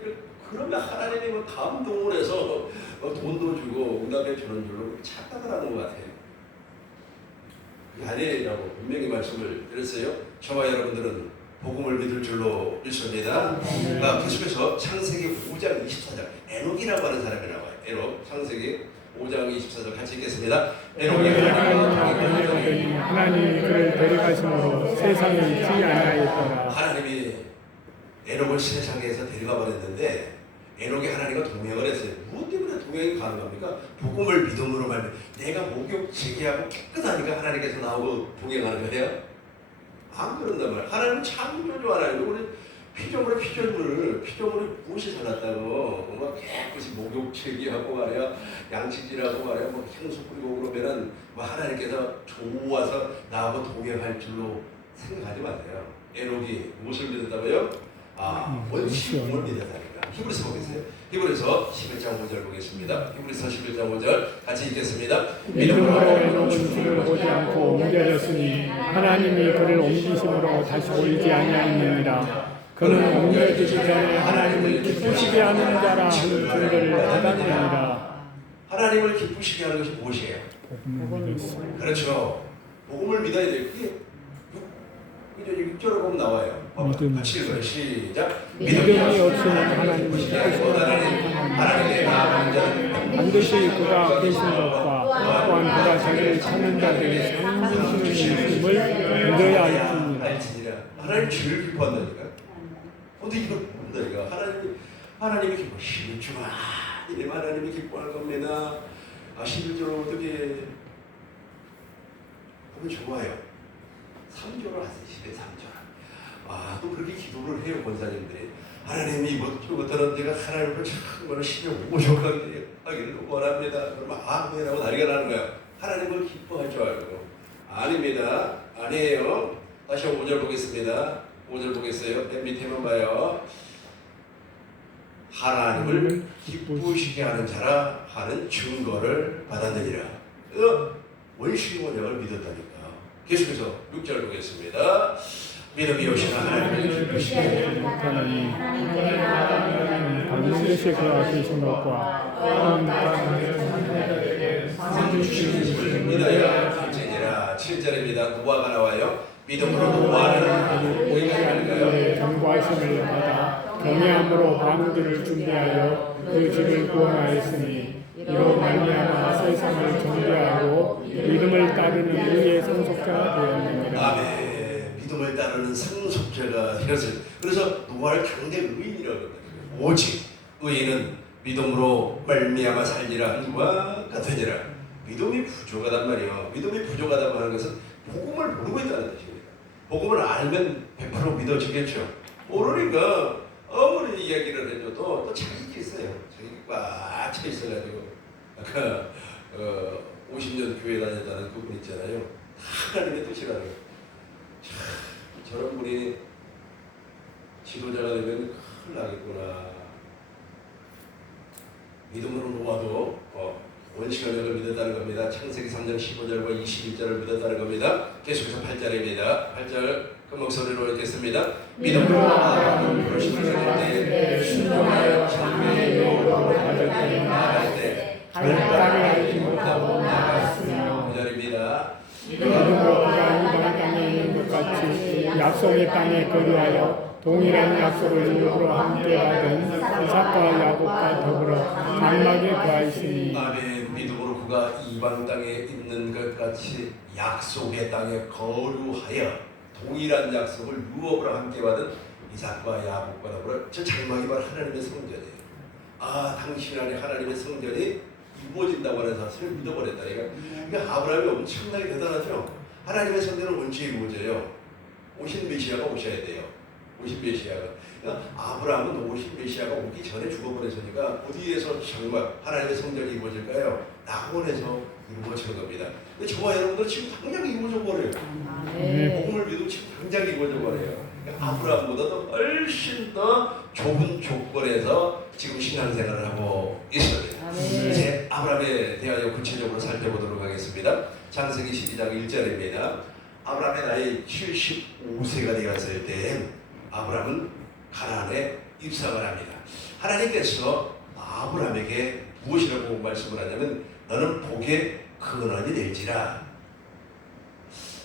그러면 하나님이 뭐 감동을 해서 돈도 주고 응답해 주는 줄로 착각을 하는 것 같아요. 그게 아니라고 분명히 말씀을 드렸어요. 저와 여러분들은 복음을 믿을 줄로 믿습니다. 계속해서 창세기 5장 24절 에녹이라고 하는 사람이 나와요. 에녹 창세기 5장 24절 같이 읽겠습니다. 에녹이 하나님이 그를 데려가심으로 세상에 있지 아니하였더라. 하나님이 에녹을 세상에서 데려가 버렸는데 에녹이 하나님과 동행을 했어요. 무엇 때문에 동행이 가능합니까? 복음을 믿음으로 말면 내가 목욕 재개하고 깨끗하니까 하나님께서 나오고 동행하는 거예요? 안 그런단 말이야. 하나님은 창조주 하나님이고 우리 피조물이 무엇이 살았다고 막 깨끗이 목욕 재개하고 말이야 양치질하고 말이야 뭐 향수 뿌리고 그러면은 뭐 하나님께서 좋아서 나하고 동행할 줄로 생각하지 마세요. 에녹이 무엇을 믿었다고요? 원시공을 믿었다니까. 히브리서 보겠어요. 히브리서 11장 5절 보겠습니다. 히브리서 11장 5절 같이 읽겠습니다. 믿음으로 에녹은 주를 보지 않고 옮겨졌으니 하나님이 그를 옮기심으로 다시 보이지 아니하였느니라. 그는 옮겨지기 전에 하나님을 기쁘시게 하는 자라 하는 증거를 받았느니라. 하나님을 기쁘시게 하는 것이 무엇이에요? 그렇죠. 복음을 믿어야 돼요. 그게 6절에 보면 나와요. 믿음. 같이 읽어요. 시작. 믿음이 없으면 하나님을 하나님의 나아가는 자는 반드시 그가 계신 것과 또한 그가 자기를 찾는 자들이 상주시는 있음을 믿어야 할지니라. 하나님 죄를 기뻐한다니까. 근데 이걸 모른다니까. 하나님이 기뻐. 11조가 이름 하나님이 기뻐하는 겁니다. 11조를 어떻게 보면 좋아요. 3조를 하세요. 13조. 또 그렇게 기도를 해요, 권사님들이. 하나님이 이것부터는 내가 하나님을 정말 신경 오죽하게 하기를 원합니다. 그러면 아멘하고 난리가 나는 거야. 하나님을 기뻐할 줄 알고. 아닙니다. 아니에요. 다시 5절 보겠습니다. 5절 보겠어요. 맨 밑에만 봐요. 하나님을 기쁘시게 하는 자라 하는 증거를 받았느니라. 원수의 원약을 믿었다니까. 계속해서 6절 보겠습니다. 믿음이 없이는 하나님을 기쁘시게 못하니 반드시 그가 계신 것과 또한 상주시는 믿어야 7절이라. 7절입니다. 노아가 나와요. 믿음으로 노아는 보이지 않을까요? 경고하심을 받아 경외함으로 방주를 준비하여 그 집을 구원하였으니 이로 말미암아 세상을 정죄하고 믿음을 따르는 의의 상속자가 되었느니라. 아멘. 믿음을 따르는 상속자가 되었어요. 그래서 노아를 당대 의인이라고 합니다. 오직 의인은 믿음으로 말미암아 살리라 한과 같으니라. 믿음이 부족하단 말이에요. 믿음이 부족하다고 하는 것은 복음을 모르고 있다는 뜻입니다. 복음을 알면 100% 믿어지겠죠. 모르니까 아무리 이야기를 해줘도 또 자격이 있어요. 자격이 꽉 차 있어가지고 아까 50년 교회 다녔다는 그분 있잖아요. 하나님의 뜻이라는 거. 저런 분이 지도자가 되면 큰일 나겠구나. 믿음으로 노아도 원시원약을 믿었다는 겁니다. 창세기 3장 15절과 21절을 믿었다는 겁니다. 계속해서 8절입니다. 8절 그 목소리로 읽겠습니다. 믿음으로 아브라함은 부르심을 받을 때 순종하여 장래의 여호와로 가졌다니 나아갈 때 결단을 알지 못하고 나아갔으며. 9절입니다. 믿음으로 그가 이방 땅에 있는 것 같이 약속의 땅에 거류하여 동일한 약속을 일부러 함께 받은 이삭과 야곱과 더불어 장막에 거하였으니. 아멘. 믿음으로 그가 이방 땅에 있는 것 같이 약속의 땅에 거류하여 동일한 약속을 유업으로 함께 받은 이삭과 야곱과 더불어 저 장막이 바로 하나님의 성전이에요. 당신 안에 하나님의 성전이 이루어진다고 하는 사실을 믿어버렸다니까. 그러니까 아브라함이 엄청나게 대단하죠. 하나님의 성전은 언제 이루어져요? 오신 메시아가 오셔야 돼요. 오신 메시아가. 그러니까 아브라함은 오신 메시아가 오기 전에 죽어버렸으니까 어디에서 정말 하나님의 성전이 이루어질까요? 낙원에서 이루어지는 겁니다. 근데 저와 여러분들 지금 당장 이루어져 버려요. 복음을 믿으면 지금 당장 이루어져 버려요. 그러니까 아브라함보다도 훨씬 더 좁은 조건에서 지금 신앙생활을 하고 있습니다. 이제 아브라함에 대하여 구체적으로 살펴보도록 하겠습니다. 창세기 12장 1절입니다. 아브라함의 나이 75세가 되었을 때 아브라함은 가나안에 입성을 합니다. 하나님께서 아브라함에게 무엇이라고 말씀을 하냐면 너는 복의 근원이 될지라.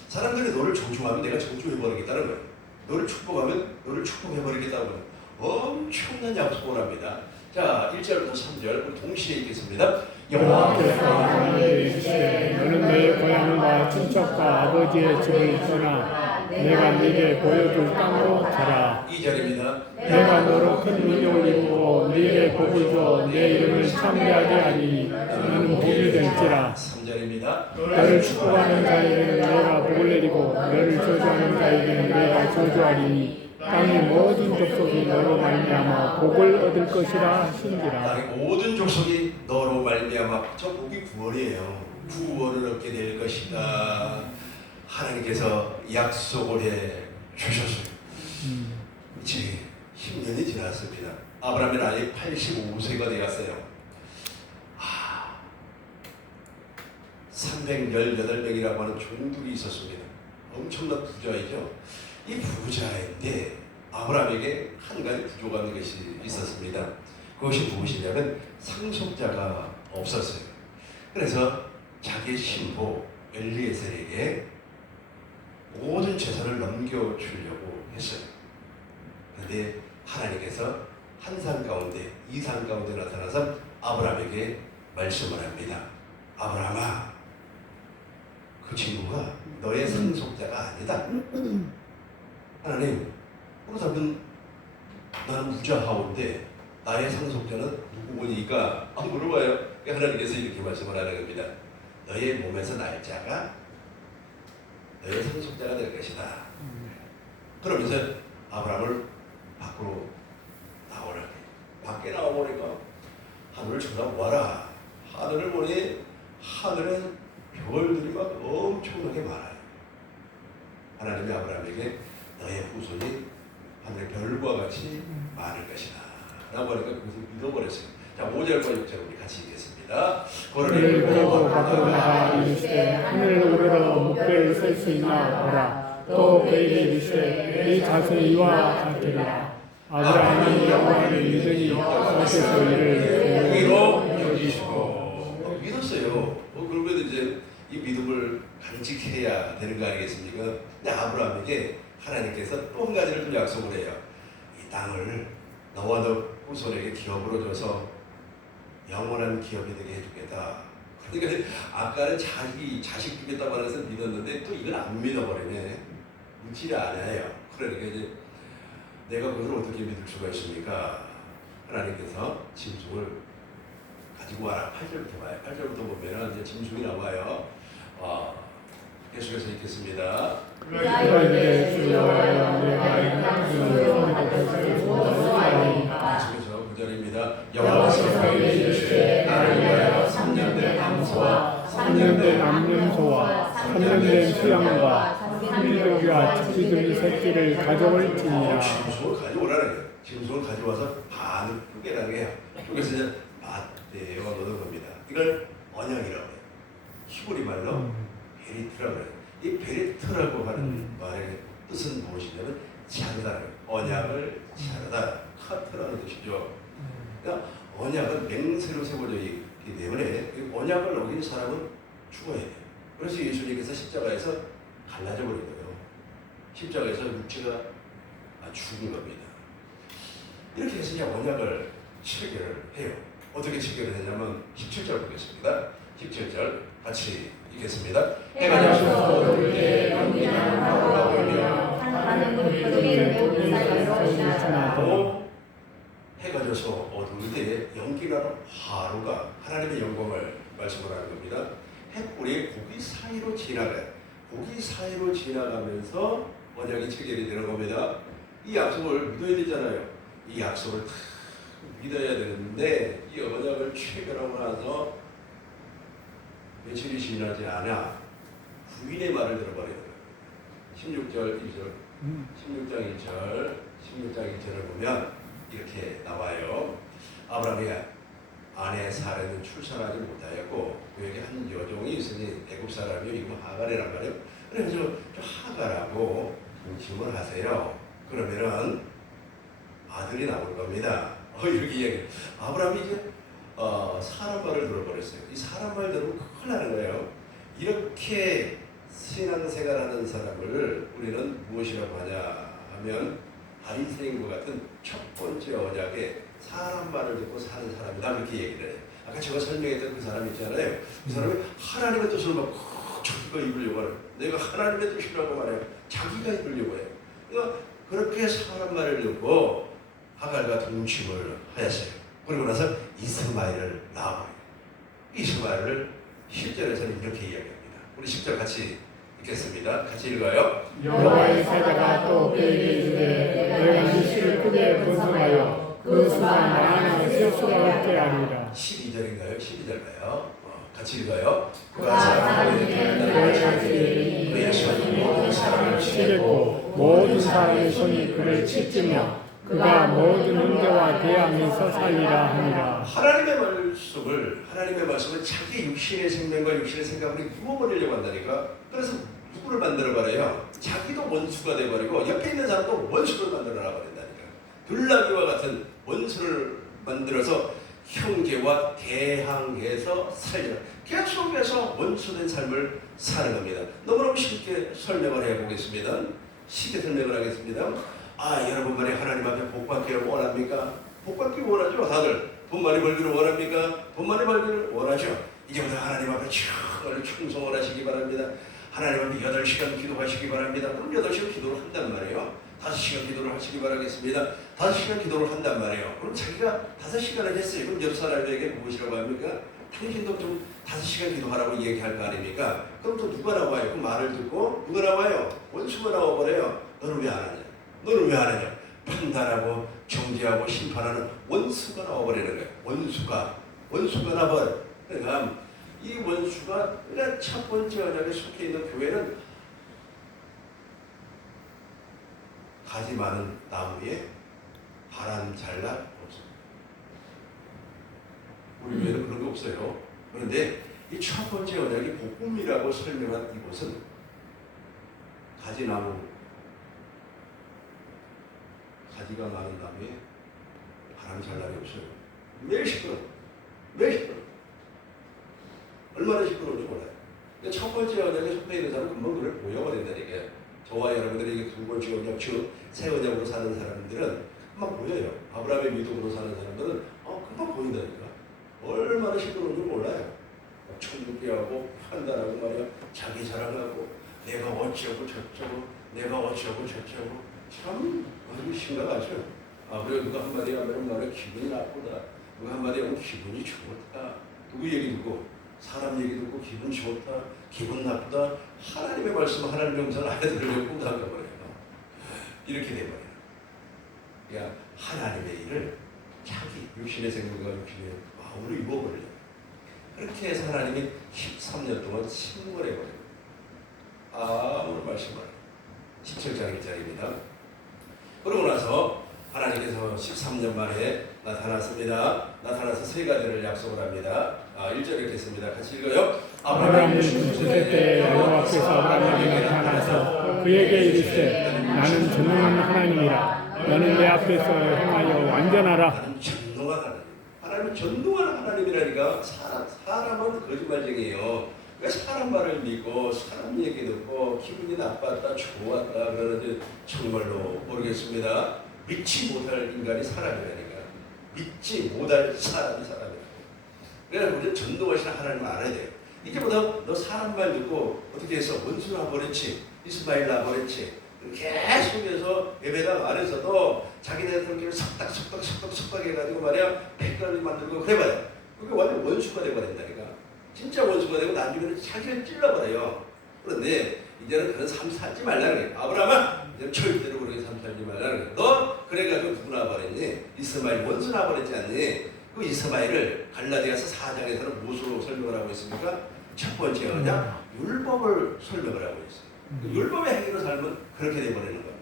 사람들이 너를 존중하면 내가 존중해버리겠다는 거예요. 너를 축복하면 너를 축복해버리겠다는 거예요. 엄청난 약속을 합니다. 자, 1절부터 3절 우리 동시에 읽겠습니다. 여호와께서 너에게 이르시되 너는 내 고향과 친척과 아버지의 집을 떠나 내가 네게 보여줄 땅으로 가라. 2절입니다. 내가 너로 큰 민족을 이루고 네게 복을 주어 내 이름을 참되하게 하리니 너는 복이 될지라. 3절입니다. 너를 축복하는 자에게는 내가 복을 내리고 너를 저주하는 자에게는 내가 저주하리니 땅의 모든 족속이 너로 말미암아 복을 얻을 것이라 하신지라. 땅의 모든 족속이 너로 말미암아, 저 복이 구원이에요. 구원을 얻게 될 것이다. 하나님께서 약속을 해 주셨어요. 이제 10년이 지났습니다. 아브라함의 나이 85세가 되었어요. 318명이라고 하는 종들이 있었습니다. 엄청난 부자이죠. 이 부자인데 아브라함에게 한 가지 부족한 것이 있었습니다. 그것이 무엇이냐면 상속자가 없었어요. 그래서 자기 신부 엘리에셀에게 모든 재산을 넘겨주려고 했어요. 그런데 하나님께서 한 산 가운데, 이 산 가운데 나타나서 아브라함에게 말씀을 합니다. 아브라함아, 그 친구가 너의 상속자가 아니다. 하나님, 그렇다면 나는 부자하온데 나의 상속자는 누구니까? 물어봐요. 하나님께서 이렇게 말씀을 하는 겁니다. 너의 몸에서 날짜가 너의 상속자가 될 것이다. 그러면서 아브라함을 밖으로 나오라. 밖에 나와보니까 하늘을 쳐다보아라. 하늘을 보니 하늘에 별들이 막 엄청나게 많아요. 하나님이 아브라함에게 너의 후손이 하늘의 별과 같이 많을 것이다 라고 하니까 그것을 믿어버렸어요. 자, 5절과 6절 우리 같이 읽겠습니다. 그를 보고 밖으로 나가 이르시되 하늘을 오르러 목배를 쓸 수 있나 보라. 또 그에게 이르시되 네 자손이 이와 같으리라. 아브라함이 여호와를 믿으니 하셔서 이를 공의로 여기시고 믿었어요. 그러면 이제 이 믿음을 간직해야 되는 거 아니겠습니까? 근데 아브라함에게 하나님께서 또 한 가지를 좀 약속을 해요. 이 땅을 너와 너 후손에게 기업으로 줘서 영원한 기업이 되게 해주겠다. 그러니까 아까는 자식 주겠다고 해서 믿었는데 또 이걸 안 믿어버리네. 믿지를 않아요. 그러니까 이제 내가 그것을 어떻게 믿을 수가 있습니까? 하나님께서 짐승을 가지고 와라. 8절부터 봐요. 8절부터 보면 이제 짐승이 나와요. 계속해서 읽겠습니다. 그런데 주 여호와여 내가 이 땅을 받을 수 없사오니 계속해서 9절입니다. 여호와께서 이르시되 나를 위하여 3년 된 암소와 3년 된 암염소와 3년 된 수양과 3일격이와 쥐둥이 새끼를 가져올지니라. 짐승을 가져오라는 거예요. 짐승을 가져와서 반을 쪼개라는 거예요. 쪼개서 이제 밭대어 넣는 겁니다. 이걸 언약이라고 해요. 히브리 말로 베리트라고 해요. 이 베리트라고 하는 말의 뜻은 무엇이냐면 자르다, 언약을 자르다, 카트라는 뜻이죠. 그러니까 언약은 맹세로 세워져 있기 때문에 언약을 어긴 사람은 죽어야 돼요. 그래서 예수님께서 십자가에서 갈라져 버린 거예요. 십자가에서 육체가 죽은 겁니다. 이렇게 해서 이제 언약을 체결을 해요. 어떻게 체결을 했냐면 17절 보겠습니다. 17절 같이 읽겠습니다. 해가 져서 어두울 때 연기나는 하루가 오며 하는 불빛이 모든 사이로 지나가고, 해가 져서 어두울 때 연기나는 하루가 하나님의 영광을 말씀을 하는 겁니다. 햇불이 고기 사이로 지나가요. 고기 사이로 지나가면서 언약이 체결이 되는 겁니다. 이 약속을 믿어야 되잖아요. 이 약속을 다 믿어야 되는데 이 언약을 체결하고 나서 며칠이 지나지 않아 부인의 말을 들어버려요. 16절 1절 16장 1절 16장 1절을 보면 이렇게 나와요. 아브라함이 아내 사라는 출산하지 못하였고 그에게 한 여종이 있으니 애굽 사람이 이름 하갈이란 말이에요. 그래서 하갈하고 동침을 하세요. 그러면은 아들이 나올 겁니다. 이렇게 이야기해요. 아브라함이 이제 사람 말을 들어버렸어요. 이 사람 말 들으면 큰일 나는 거예요. 이렇게 신앙생활하는 사람을 우리는 무엇이라고 하냐 하면 바리새인과 같은 첫 번째 언약에 사람 말을 듣고 사는 사람이다 그렇게 얘기를 해요. 아까 제가 설명했던 그 사람 있잖아요. 그 사람이 하나님의 뜻을 막 자기가 입으려고 하는, 내가 하나님의 뜻이라고 말해요. 자기가 입으려고 해요. 그러니까 그렇게 사람 말을 듣고 하갈과 동침을 하였어요. 그러고 나서 이스마엘을 낳아버려요. 이스마엘을 10절에서는 이렇게 이야기합니다. 우리 10절 같이 읽겠습니다. 같이 읽어요. 여호와의 사자가 또 그에게 이르되 너희가 네 씨를 크게 번성하여 그 수가 많아 셀 수가 없게 하리라. 12절인가요? 12절가요? 같이 읽어요. 그가 사람에게 너희 자식이 그의 손이 모든 사람을 치겠고 모든 사람의 손이 그를 찢으며 그가 모든 형제와 대항에서 살리라 하니라. 하나님의 말씀을 자기 육신의 생명과 육신의 생각을 이루어버리려고 한다니까. 그래서 누구를 만들어버려요? 자기도 원수가 돼버리고 옆에 있는 사람도 원수를 만들어놔버린다니까. 들나귀와 같은 원수를 만들어서 형제와 대항해서 살리라. 계속해서 원수된 삶을 사는 겁니다. 너무너무 쉽게 설명을 해보겠습니다. 쉽게 설명을 하겠습니다. 여러분 말에 하나님 앞에 복 받기를 원합니까? 복 받기 원하죠. 다들 돈 많이 벌기를 원합니까? 돈 많이 벌기를 원하죠. 이제부터 하나님 앞에 정말 충성을 하시기 바랍니다. 하나님 앞에 8시간 기도하시기 바랍니다. 그럼 8시간 기도를 한단 말이에요. 5시간 기도를 하시기 바라겠습니다. 5시간 기도를 한단 말이에요. 그럼 자기가 5시간을 했어요. 그럼 옆 사람에게 무엇이라고 합니까? 당신도 좀 5시간 기도하라고 얘기할 거 아닙니까? 그럼 또 누가 나와요? 그 말을 듣고 누가 나와요? 원수가 나와버려요. 너는 왜 안 하냐? 너는 왜 안 하냐? 판단하고 정죄하고 심판하는 원수가 나와버리는 거예요. 원수가 나와버려. 그러니까 이 원수가 그러니까 첫 번째 언약에 속해 있는 교회는 가지 많은 나무에 바람 잘라 없어요. 우리 교회는 그런 게 없어요. 그런데 이 첫 번째 언약이 복음이라고 설명한 이곳은 가지나무, 가지가 많은 나무에 바람 잘 날이 없어요. 매일 시끄러워. 얼마나 시끄러운지 몰라요. 근데 첫 번째 언약에 속해 있는 사람은 금방 그걸 보여버린다는 게 저와 여러분들이 이게 두 번째 언약, 즉 새 언약으로 사는 사람들은 금방 보여요. 아브라함의 믿음으로 사는 사람들은 금방 보인다니까. 얼마나 시끄러운지 몰라요. 천국기하고 판단하고 말이야. 자기 자랑하고 내가 어쩌고 저쩌고 참 아주 심각하죠. 그리고 누가 한마디 하면 나는 기분이 나쁘다. 누가 한마디 하면 기분이 좋다. 누구 얘기 듣고 사람 얘기 듣고 기분 좋다, 기분 나쁘다. 하나님의 말씀, 하나님의 영상을 안 들으려고 나가버려요. 이렇게 돼버려요. 그러니까 하나님의 일을 자기 육신의 생각과 육신의 마음으로 이루어버려요. 그렇게 해서 하나님이 13년 동안 침몰해버려요. 오늘 말씀을 17장 1절입니다. 그러고 나서 하나님께서 13년 만에 나타났습니다. 나타나서 세 가지를 약속을 합니다. 1절 읽겠습니다. 같이 읽어요. 아브라함이 90세 때 여호와 앞에서 아브라함에게 나타나서 그에게 이르시되 나는 전능한 하나님이라 너는 내 앞에서 행하여 완전하라. 나는 전능한 하나님. 하나님은 전능한 하나님이라니까. 사람은 거짓말쟁이에요. 그러니까 사람 말을 믿고 사람 얘기 듣고 기분이 나빴다 좋았다 그러는데 정말로 모르겠습니다. 믿지 못할 인간이 사람이라니까. 믿지 못할 사람이 사람이라고. 그래서 우리는 전능하신 하나님을 알아야 돼요. 이제부터 너 사람 말 듣고 어떻게 해서 원수 나버렸지, 이스마엘 나버렸지, 계속해서 예배당 안에서도 자기네들끼리 석닥 해가지고 말이야 백가를 만들고 그래봐요. 그게 완전 원수가 돼버린다니까. 진짜 원수가 되고 나중에는 자기를 찔러버려요. 그런데 이제는 그런 삶 살지 말라는 거예요. 아브라함아, 이제 절대로 그렇게 삶 살지 말라는 거예요. 너 그래가지고 누구 나버렸니? 이스마엘 원수 나버렸지 않니? 그 이스마엘을 갈라디아서 4장에서는 무엇으로 설명을 하고 있습니까? 첫 번째 언약 율법을 설명을 하고 있어요. 그 율법의 행위로 살면 그렇게 돼버리는 겁니다.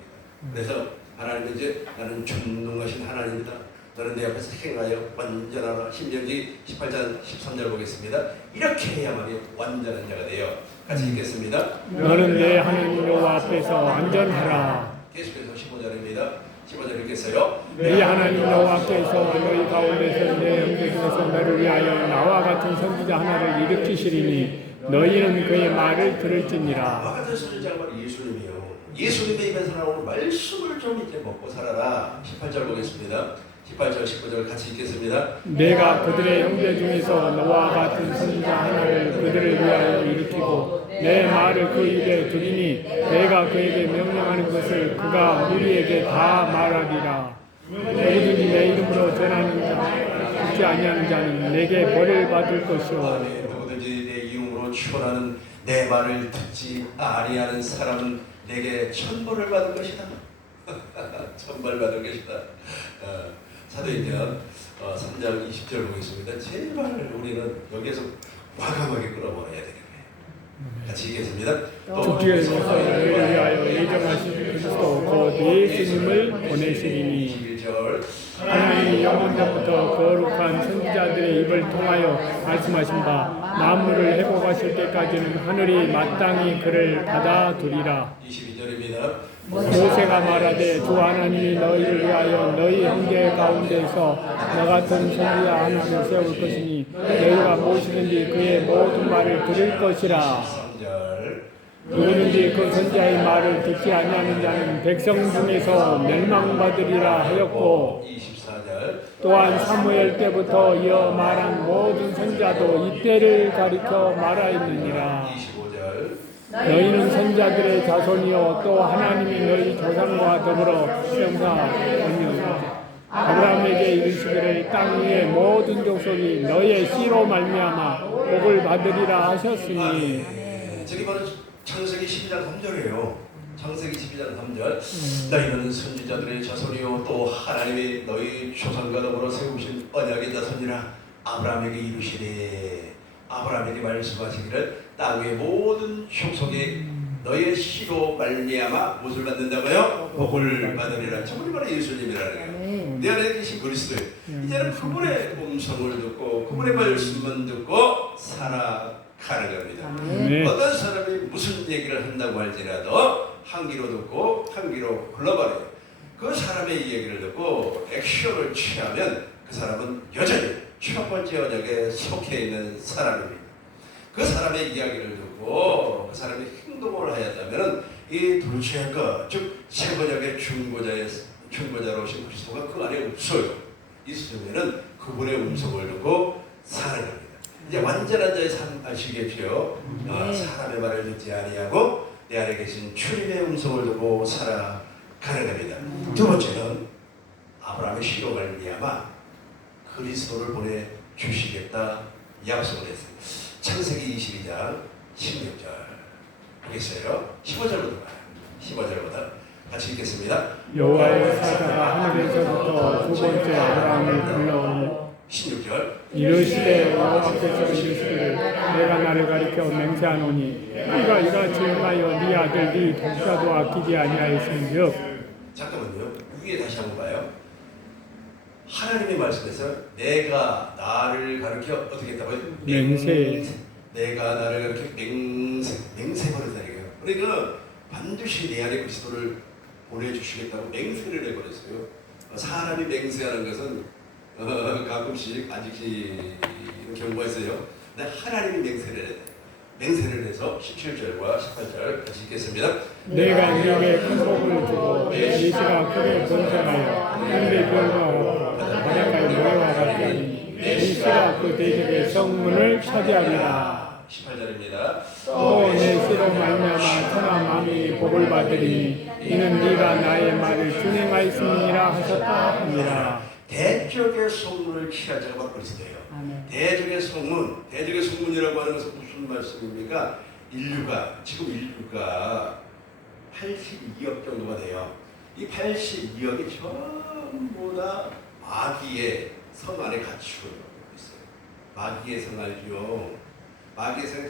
그래서 하나님은 이제 나는 전능하신 하나님이다. 너는 내 앞에서 행하여 완전하라. 신명기 18장 13절 보겠습니다. 이렇게 해야만이 완전한 자가 돼요. 같이 읽겠습니다. 너는 내 하나님 여호와 앞에서 완전하라. 계속해서 15절입니다. 15절 읽겠어요. 네 하나님 여호와 앞에서 너희 가운데서 내 형제 중에서 너를 위하여 나와 같은 선지자 하나를 일으키시리니 너희는 그의 말을 들을지니라. 나와 같은 선지자가 바로 예수님이요. 예수님의 입에서 나오는 말씀을 좀 이제 먹고 살아라. 18절 보겠습니다. 18절 19절 같이 읽겠습니다. 내가 그들의 형제 중에서 너와 같은 선지자 하나를 그들을 위하여 일으키고 내 말을 그 입에 두리니 내가 그에게 명령하는 것을 그가 우리에게 다 말하리라. 누구든지 내 이름으로 전하는 자 듣지 아니하는 자는 내게 벌을 받을 것이요 아멘. 누구든지 내 이름으로 축원하는 내 말을 듣지 아니하는 사람은 내게 천벌을 받을 것이다. 천벌 받을 것이다. 사도행전 3장 20절 보겠습니다. 제발 우리는 여기에서 과감하게 끌어버려야 되겠네. 같이 읽겠습니다. 죽기 위해서 너희를 위하여 예정하신 그리스도 곧 예수님을 보내시리니 21절 하나님이 영원전부터 거룩한 선지자들의 입을 통하여 말씀하신 바 만물을 회복하실 때까지는 하늘이 마땅히 그를 받아두리라. 22절입니다. 모세가 말하되 주 하나님이 너희를 위하여 너희 형제 가운데서 나 같은 선지자 하나를 세울 것이니 너희가 무엇이든지 그의 모든 말을 들을 것이라. 3절 누구든지 그 선지자의 말을 듣지 아니하는 자는 백성 중에서 멸망받으리라 하였고 24절 또한 사무엘 때부터 이어 말한 모든 선지자도 이때를 가리켜 말하였느니라. 25절 너희는 선지자들의 자손이요 또 하나님이 너희 조상과 더불어 시험사 아브라함에게 이르시기를 땅 위의 모든 족속이 너희의 씨로 말미암아 복을 받으리라 하셨으니. 저기 바로 창세기 12장 3절이에요. 창세기 12장 3절 너희는 선지자들의 자손이요 또 하나님이 너희 조상과 더불어 세우신 언약의 자손이라. 아브라함에게 이르시되 아브라함에게 말씀하시기를 땅의 모든 족속이 너희의 씨로 말미암아 무엇을 받는다고요? 복을 받으리라. 저분이 바로 예수님이라는 거예요. 내 안에 계신 그리스도예요. 이제는 그분의 음성을 듣고 그분의 말씀만 듣고 살아가는 겁니다. 어떤 사람이 무슨 얘기를 한다고 할지라도 한 귀로 듣고 한 귀로 흘러버려요. 그 사람의 얘기를 듣고 액션을 취하면 그 사람은 여전히 첫 번째 언약에 속해 있는 사람입니다. 그 사람의 이야기를 듣고 그 사람의 행동을 하였다면 이 둘째 것, 즉 세번역의 중보자로 오신 그리스도가 그 안에 없어요. 있으면은 그분의 음성을 듣고 살아갑니다. 이제 완전한 자의 삶 아시겠죠? 사람의 말을 듣지 아니하고 내 안에 계신 주님의 음성을 듣고 살아가는 겁니다. 두 번째는 아브라함의 씨로 말미암아 그리스도를 보내주시겠다 약속을 했어요. 창세기 22장 16절 보겠어요. 15절부터 봐요. 15절부터 같이 읽겠습니다. 여호와의 사자가 하늘에서부터 두 번째 아브라함을 불러오니 16절 이르시되 여호와께서 이르시기를 내가 나를 가리켜 맹세하노니 네가 이같이 행하여 네 아들 네 독자도 아끼지 아니하였은즉. 잠깐만요. 위에 다시 한번 봐요. 하나님의 말씀에서 내가 나를 가르쳐 어떻게 했다고요? 맹세. 내가 나를 가르쳐 맹세버렸다니까요. 그러니까 반드시 내 안에 그리스도를 보내주시겠다고 맹세를 해버렸어요. 사람이 맹세하는 것은 가끔씩 아직이 경우가 있어요. 근데 하나님이 맹세를 해야 돼. 맹세를 해서 17절과 18절 같이 읽겠습니다. 내가 네게 큰 복을 주고 내 계시가 크게 번성하여 하늘의 별과 바닷가의 모래와 같게 하니 내 씨가 그 대적의 성문을 차지하리라. 18절입니다. 또 내 씨로 말미암아 천하 만민이 복을 받으리니 이는 네가 나의 말을 준행하였음이니라 하셨다 하니라. 대적의 성문을 취할 자가 바로 그리스도예요. 대적의 성문이라고 하는 것은 무슨 말씀입니까? 지금 인류가 82억 정도가 돼요. 이 82억이 전부 다 마귀의 성 안에 갇혀 있어요. 마귀의 성 알죠? 마귀의 성에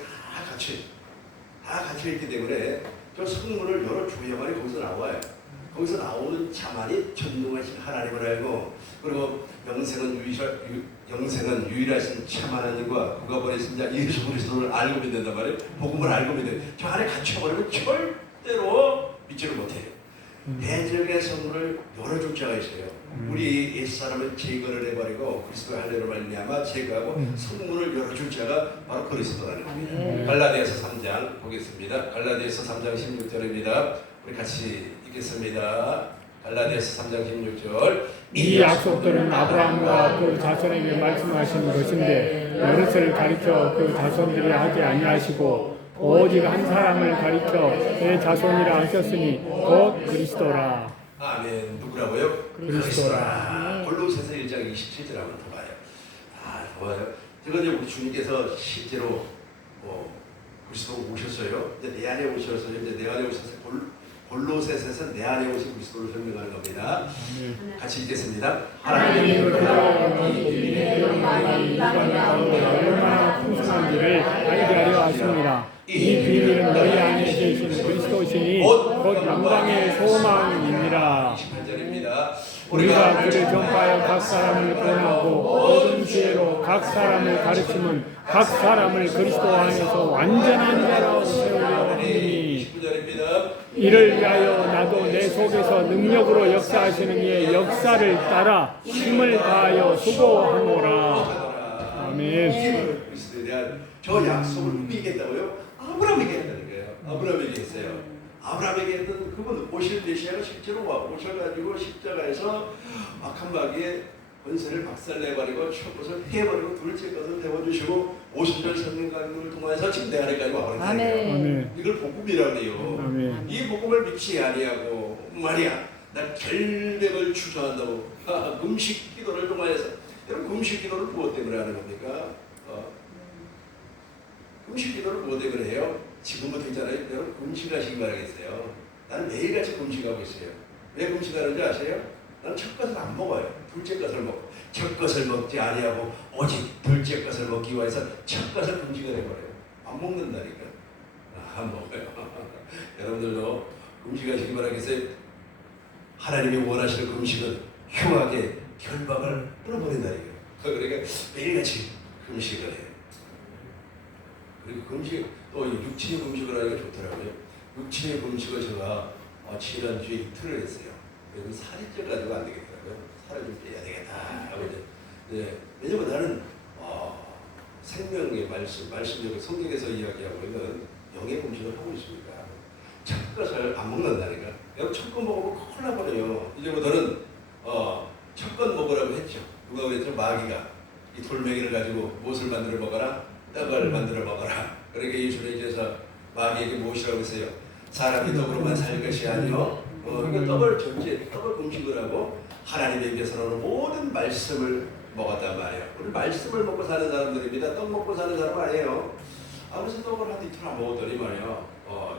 다 갇혀있기 때문에 저 성문을 열어줘야만이 거기서 나와요. 거기서 나오는 자만이 전능하신 하나님을 알고, 그리고 영생은 유일하신 참 하나님과 그가 보내신 자 예수 그리스도를 알고 믿는단 말이에요. 복음을 알고 믿는. 저 안에 갇혀버리면 절대로 믿지를 못해요. 대적의 성문을 열어줄 자가 있어요. 우리 옛사람을 제거를 해버리고 그리스도의 할례로 말미암아 제거하고 성문을 열어줄 자가 바로 그리스도라는 겁니다. 갈라디아서 3장 보겠습니다. 갈라디아서 3장 16절입니다. 우리 같이 읽겠습니다. 갈라디아서 3장 16절. 이 약속들은 아브라함과 그 자손에게 말씀하신 것인데 여럿을 가리켜 그 자손들이 하지 아니하시고 오직 한 사람을 가리켜 내 자손이라 하셨으니 곧 그리스도라. 아멘. 누구라고요? 그리스도라. 골로새서 1장 27절 한번 더 봐요. 좋아요. 제가 이제 우리 주님께서 실제로 그리스도 오셨어요. 이제 내 안에 오셔서 이제 내 안에 오셔서 골로새서에서 내 안에 오신 그리스도를 설명하는 겁니다. 같이 읽겠습니다. 하나님이 그가 이의 영광이 이방 가운데 얼마나 풍성한지를 알게 하려 하십니다. 이 비밀은 너희 안에 계신 그리스도시니 곧 영광의 소망입니다. 28절입니다. 우리가 그를 전파하여 각 사람을 권하고 모든 지혜로 각 사람을 가르침은 각 사람을 그리스도 안에서 완전한 자로 세우려 하니 29절입니다. 이를 위하여 나도 내 속에서 능력으로 역사하시는 이의 역사를 따라 힘을 다하여 수고하노라. 아멘. 그리스도에 대한 저 약속을 누구에게했다고요? 아브라함에게 했다는 거예요. 아브라함에게 했어요. 아브라함에게 했던 그분 오실 메시아가 실제로 오셔가지고 십자가에서 악한 마귀의 권세를 박살내버리고 첫 것을 피해버리고 둘째 것을 세워주시고 50절 성령강림을 통해서 지금 내 안에까지 와버린 거예요. 아멘. 이걸 복음이라고 해요. 아멘. 이 복음을 믿지 아니하고 말이야 나 결백을 추구한다고 금식 기도를 통하여서 여러분 금식 기도를 무엇 때문에 하는 겁니까? 금식 기도를 무엇 때문에 해요? 지금부터 있잖아요. 여러분 금식하시기 바라겠어요. 나는 매일같이 금식하고 있어요. 왜 금식하는지 아세요? 나는 첫 것을 안 먹어요. 둘째 것을 먹고 첫 것을 먹지 아니하고 오직 둘째 것을 먹기 위해서 첫 것을 금식을 해버려요. 안 먹는다니까. 안 먹어요. 여러분들도 금식하시기 바라겠어요. 하나님이 원하시는 금식은 흉하게 결박을 끊어버린다니까요. 그러니까 매일같이 금식을 해요. 그리고 금식, 또 육체의 금식을 하니까 좋더라고요. 육체의 금식을 제가 지난주에 이틀을 했어요. 그래서 살이 쪄가지고 안 되겠더라고요. 살을 좀 빼야 되겠다 하고 이제 왜냐면 나는 생명의 말씀력을 성경에서 이야기하고 있는 영의 금식을 하고 있습니다. 첫 것을 안 먹는다니까. 여러분 첫 것 먹으면 큰일 나버려요. 이제부터는 첫 것 먹으라고 했죠. 누가 그랬죠? 마귀가 이 돌멩이를 가지고 무엇을 만들어 먹어라? 떡을 만들어 먹어라. 그러니까 예수님께서 마귀에게 무엇이라고 했어요? 사람이 떡으로만 살 것이 아니요. 그러니까 떡을 금식을 하고 하나님에게서는 모든 말씀을 먹었단 말이에요. 우리 말씀을 먹고 사는 사람들입니다. 떡 먹고 사는 사람 아니에요. 그래서 떡을 한 이틀 안 먹었더니 말이야.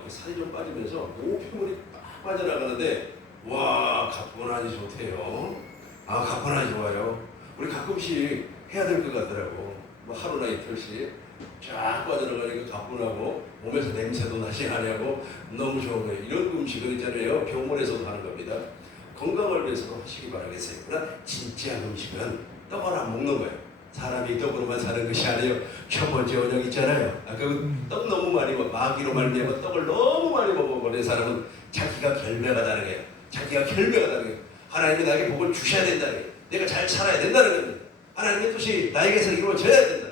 살이 좀 빠지면서 노폐물이 막 빠져나가는데 와 가뿐하니 좋대요. 가뿐하니 좋아요. 우리 가끔씩 해야 될 것 같더라고. 뭐 하루나 이틀씩 쫙 빠져나가니까 가뿐하고 몸에서 냄새도 나지 않냐고 너무 좋은 거예요. 이런 음식은 있잖아요. 병원에서도 하는 겁니다. 건강을 위해서도 하시기 바라겠어요. 그러나 진짜 음식은 떡을 안 먹는 거예요. 사람이 떡으로만 사는 것이 아니에요. 첫 번째 원형 있잖아요. 떡 너무 많이 먹어. 마귀로 말미암아 떡을 너무 많이 먹어버린 사람은 자기가 결백하다는 거예요. 자기가 결백하다는 거예요. 하나님이 나에게 복을 주셔야 된다는 거예요. 내가 잘 살아야 된다는 거예요. 하나님의 뜻이 나에게서 이루어져야 된다.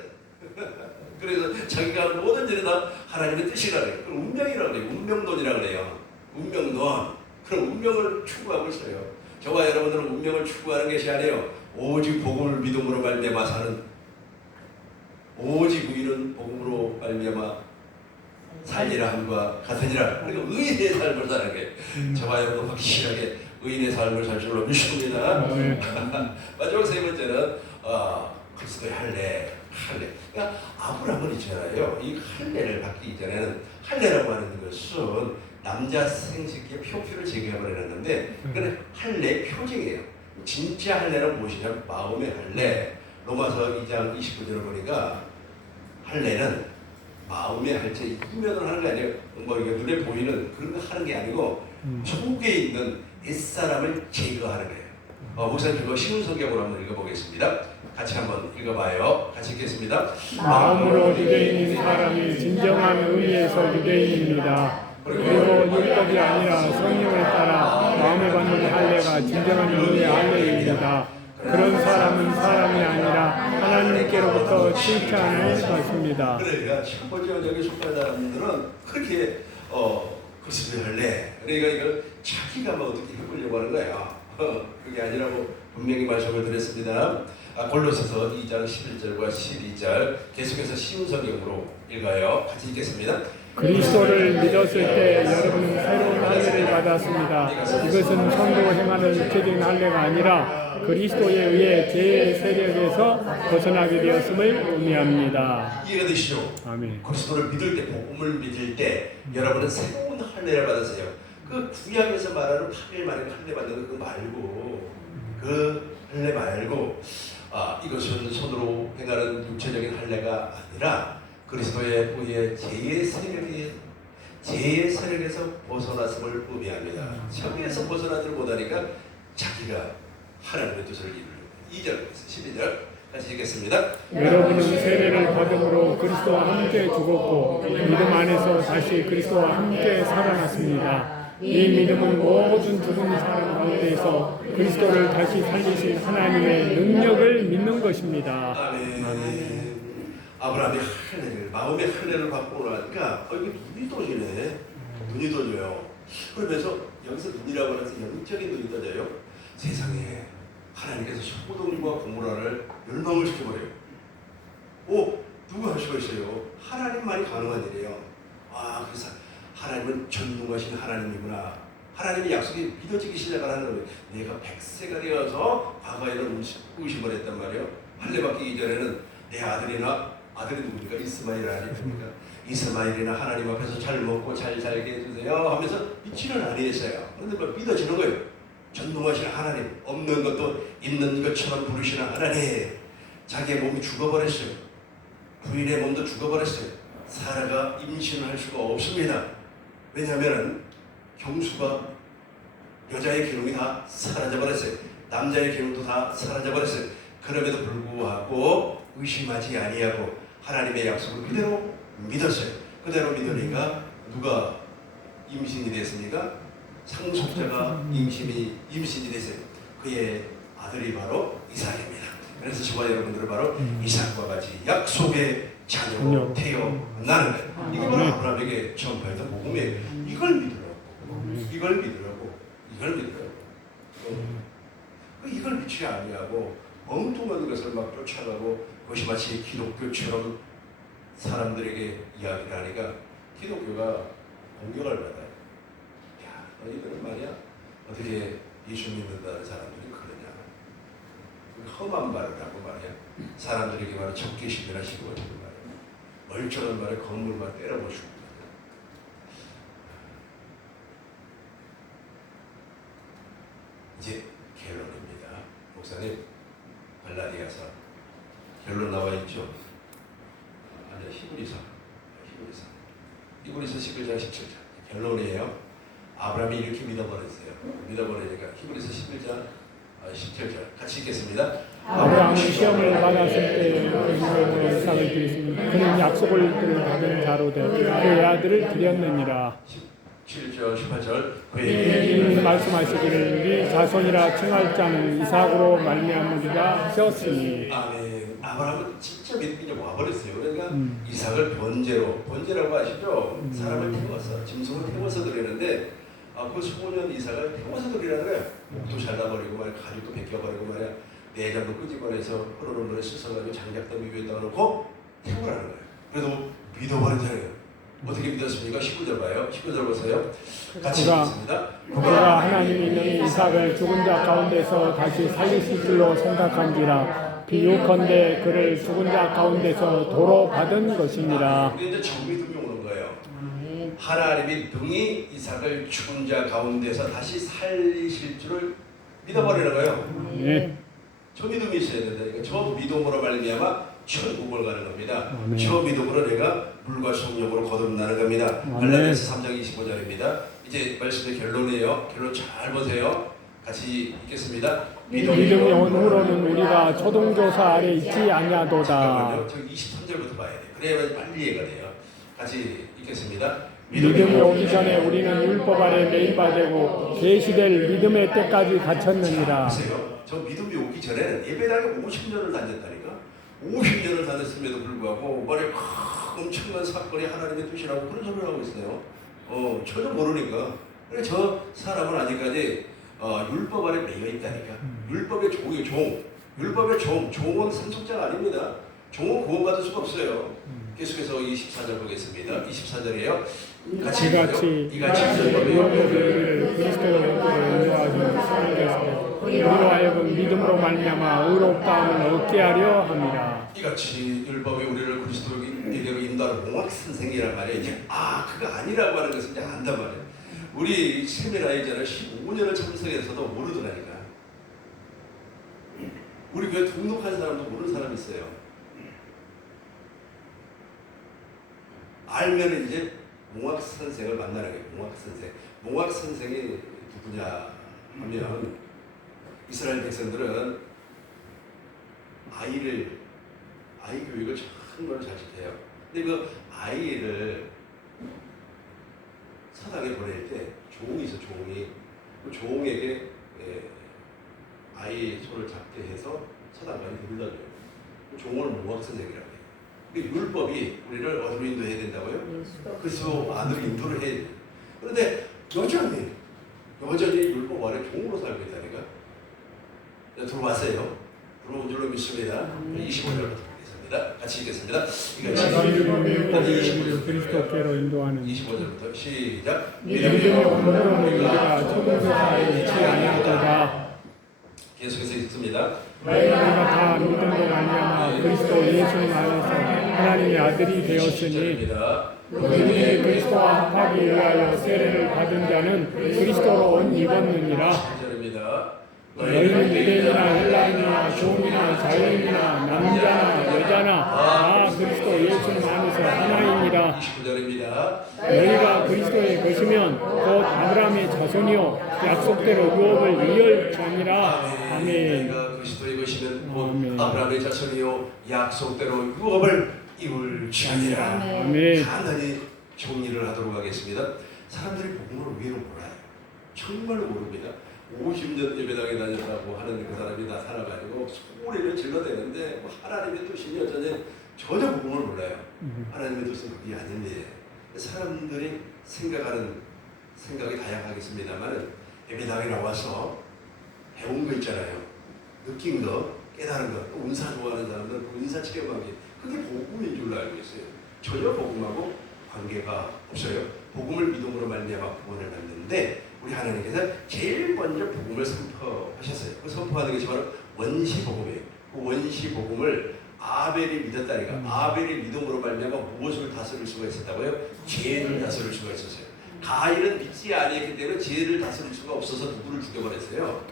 그래서 자기가 모든 일이 다 하나님의 뜻이라고 해요. 그럼 운명이라고 해요. 운명론이라고 해요. 운명론. 그럼 운명을 추구하고 있어요. 저와 여러분들은 운명을 추구하는 것이 아니에요. 오직 복음을 믿음으로 말미암아 사는, 오직 의인은 복음으로 말미암아 살리라 함과 같으니라. 그러니까 의인의 삶을 사는 게 저와 여러분 확실하게 의인의 삶을 살 줄로 믿습니다. 마지막 세 번째는 그리스도의 할례. 그러니까 아브라함은 있잖아요. 이 할례를 받기 이전에는 할례라고 하는 것은 남자 생식기의 표피를 제거해버렸는데 그건 할례 표징이에요. 진짜 할례는 무엇이냐면 마음의 할례. 로마서 2장 29절을 보니까 할례는 마음의 할례, 이면을 하는 게 아니에요. 뭐 이게 눈에 보이는 그런 거 하는 게 아니고 속에 있는 옛사람을 제거하는 거예요. 목사님 그거 쉬운 성경으로 한번 읽어보겠습니다. 같이 한번 읽어봐요. 같이 읽겠습니다. 마음으로 유대인인 사람이 진정한 의미에서 유대인입니다. 그리고 율법이 아니라 성령을 따라 마음에 받는 할례가 진정한 의미의 할례입니다. 그런 사람은 사람이 아니라 하나님께로부터 칭찬을 받습니다. 그러니까 첫 번째 언약에 속한 사람들은 그렇게 그리스도의 할례. 그러니까 이걸 자기가 뭐 어떻게 해보려고 하는 거야. 그게 아니라고 분명히 말씀을 드렸습니다. 골로새서 2장 11절과 12절 계속해서 쉬운 성경으로 읽어요. 같이 읽겠습니다. 그리스도를 믿었을 때 여러분은 새로운 할례를 받았습니다. 이것은 성도 행하는 육체적인 할례가 아니라 그리스도에 의해 죄의 세력에서 벗어나게 되었음을 의미합니다. 이해가 되시죠? 아멘. 그리스도를 믿을 때, 복음을 믿을 때 여러분은 새로운 할례를 받으세요. 그 구약에서 말하는 8일 만에 할례 받는 거 말고, 그 할례 말고, 이것은 손으로 행하는 육체적인 할례가 아니라 그리스도의 의해 죄의 세력에서 벗어났음을 의미합니다. 저기에서 벗어나지 못하니까 자기가 하나님의 뜻을 이루려고 2절, 12절 같이 읽겠습니다. 여러분은 세례를 받음으로 그리스도와 함께 죽었고 믿음 안에서 다시 그리스도와 함께 살아났습니다. 이 믿음은 모든 죽은 사람 가운데서 그리스도를 다시 살리신 하나님의 능력을 믿는 것입니다. 아멘. 아브라함이 할례를, 마음의 할례를 받고 나니까 이게 눈이 떠지네. 눈이 떠져요. 그러면서 여기서 눈이라고 하는 영적인 눈이 떠져요. 세상에 하나님께서 소돔과 고모라를 멸망을 시켜버려요. 누가 할 수가 있어요? 하나님만이 가능한 일이에요. 그래서 하나님은 전능하신 하나님이구나. 하나님의 약속이 믿어지기 시작을 하는 거예요. 내가 100세가 되어서 과거에는 의심을 했단 말이에요. 할례 받기 이전에는 내 아들이 누굽니까? 이스마엘 아닙니까? 이스마엘이나 하나님 앞에서 잘 먹고 잘 살게 해주세요 하면서 믿지는 아니했어요. 그런데 믿어지는 거예요. 전능하신 하나님, 없는 것도 있는 것처럼 부르시는 하나님. 자기의 몸이 죽어버렸어요. 부인의 몸도 죽어버렸어요. 사라가 임신을 할 수가 없습니다. 왜냐하면 경수가 여자의 기능이 다 사라져버렸어요. 남자의 기능도 다 사라져버렸어요. 그럼에도 불구하고 의심하지 아니하고 하나님의 약속을 그대로 믿었어요. 그대로 믿으니까 누가 임신이 됐습니까? 상속자가 임신이 됐어요. 그의 아들이 바로 이삭입니다. 그래서 저와 여러분들은 바로 이삭과 같이 약속의 자녀로 태어나는 거예요. 이게 바로 아브라함에게 처음 받았던 복음이에요. 이걸 믿으라고. 이걸 믿지 아니하고 엉뚱한 것을 막 쫓아가고 그것이 마치 기독교처럼 사람들에게 이야기를 하니까 기독교가 공격을 받아요. 야, 너희들은 말이야 어떻게 예수 믿는다는 사람들이 그러냐. 험한 말을 하고 말이야 사람들에게 말해 적개심이나 시고가지고 말이야 멀쩡한 말에 건물만 때려보시고 이제 결론입니다. 목사님 갈라디아서 결론 나와 있죠. 히브리서 11장 17절 결론이에요. 아브라함이 이렇게 믿어버렸어요. 믿어버리니까 히브리서 11장 17절 같이 읽겠습니다. 아브라함은 시험을 받았을 때 그의 이삭을 드렸습니다. 그는 약속을 받은 자로 되어 그의 아들을 드렸느니라. 17절 18절 이미 말씀하시기를 네 자손이라 칭할 자는 이삭으로 말미암으리라 하셨으니. 아멘. 아브라함은 진짜 믿음이 와버렸어요. 그러니까 이삭을 번제라고 아시죠? 사람을 태워서 짐승을 태워서 드리는데 그 소년 이삭을 태워서 드리라는 거예요. 목도 잘라버리고 말이야 가죽도 벗겨버리고 말이야 내장도 끄집어내서 흐르는 물에 씻어가지고 장작도 위에다가 놓고 태우라는 거예요. 그래도 믿어버렸잖아요. 어떻게 믿었습니까? 19절 봐요. 19절 보세요. 같이 읽겠습니다. 그가 하나님이 있는 이삭을 죽은 자 가운데서 다시 살리실 줄로 생각한지라. 비유컨대 그를 죽은 자 가운데서 도로 받은 것이니라. 이제 정믿음이 오는 거예요. 하나님이 능히 이삭을 죽은 자 가운데서 다시 살리실 줄을 믿어버리는 거예요. 네. 저 믿음이 있어야 된다. 그러니까 저 믿음으로 말미암아 천국을 가는 겁니다. 아멘. 저 믿음으로 내가 물과 성령으로 거듭나는 겁니다. 갈라디아서 3장 25절입니다. 이제 말씀의 결론이에요. 결론 잘 보세요. 같이 읽겠습니다. 믿음이 온후로는 우리가 초동교사 아래 있지 아니하도다. 잠깐만요. 저 23절부터 봐야 돼요. 그래야 빨리 이해가 돼요. 같이 읽겠습니다. 믿음이 오기 전에 우리는 율법 아래 매입되고 계시될 믿음의 때까지 갇혔느니라. 보세요. 저 믿음이 오기 전에는 예배당에 50년을 다녔다니까. 50년을 다녔음에도 불구하고 말에 엄청난 사건이 하나님의 뜻이라고 그런 소리를 하고 있어요. 전혀 모르니까. 그래 저 사람은 아직까지 율법 아래 매여 있다니까. 율법의 종이 종. 율법의 종은 상속자가 아닙니다. 종은 구원받을 수가 없어요. 계속해서 24절 보겠습니다. 24절이에요. 이같이 이같이 우리를 그리스도의 영광을 인도하시는 하나님께서 우리로 하여금 믿음으로 말미암아 의롭다함을 얻게 하려 합니다. 이같이 율법이 우리를 그리스도에게로 인도하는 몽학선생이란 말이에요. 이제 그거 아니라고 하는 것을 이제 안단 말이에요. 우리 세미나이전을 15년을 참석해서도 모르더라니까. 우리 교회 등록한 사람도 모르는 사람이 있어요. 알면은 이제 몽학 선생을 만나는 거예요. 몽학 선생. 몽학 선생이 누구냐 하면 이스라엘 백성들은 아이 교육을 정말로 잘 시켜요. 근데 그 아이를 사당에 보낼 때 종이 있어. 종이 그 종에게 아이 손을 잡게 해서 사당관이 불러줘요. 그 종을 몽학 선생이라고 해요. 율법이 우리를 어디로 인도해야 된다고요? 그리스도 안으로 인도를 해야 돼요. 그런데 여전히 율법 아래 종으로 살고 있다니까. 들어왔어요. 들어온 줄로 믿습니다. 25절부터 보겠습니다. 같이 읽겠습니다. 율법이 그리스도께로 인도하는 25절부터 시작. 믿음의 온전한 우리가 초등교사에 있지 아니하도다. 계속해서 읽습니다. 우리가 다 믿음으로 말미암아 그리스도 예수 안에서 하나님의 아들이 되었으니 너희는 그리스도와 합하기 위하여 세례를 받은 자는 그리스도로 옷 입었느니라. 10절입니다. 너희는 유대인이나 헬라인이나 종이나 자유인이나 남자나 여자나 다 그리스도 예수 안에서 하나이니라. 29절입니다. 너희가 그리스도의 것이면 곧 아브라함의 자손이요 약속대로 유업을 이을지니라. 아멘. 너희가 그리스도의 것이면 곧 아멘. 아브라함의 자손이요 약속대로 유업을 이룰지니라. 아멘. 간단히 정리를 하도록 하겠습니다. 사람들이 복음을 의외로 몰라요. 정말로 모릅니다. 50년 예배당에 다녔다고 하는 그 사람이 나타나가지고 소리를 질러대는데 하나님의 뜻이 여전히 전혀 복음을 몰라요. 하나님의 뜻은 그게 아닌데 사람들이 생각이 다양하겠습니다만 예배당에 나와서 배운 거 있잖아요. 느낀 거, 깨달은 거, 또 은사 좋아하는 사람들은 그 은사 체험하기 그게 복음인 줄로 알고 있어요. 전혀 복음하고 관계가 없어요. 복음을 믿음으로 말미암아 구원을 받는데 우리 하나님께서 제일 먼저 복음을 선포하셨어요. 그 선포하는 것이 바로 원시복음이에요. 그 원시복음을 아벨이 믿었다니까. 아벨이 믿음으로 말미암아 무엇을 다스릴 수가 있었다고요? 죄를 다스릴 수가 있었어요. 가인은 믿지 아니했기 때문에 죄를 다스릴 수가 없어서 누구를 죽여버렸어요?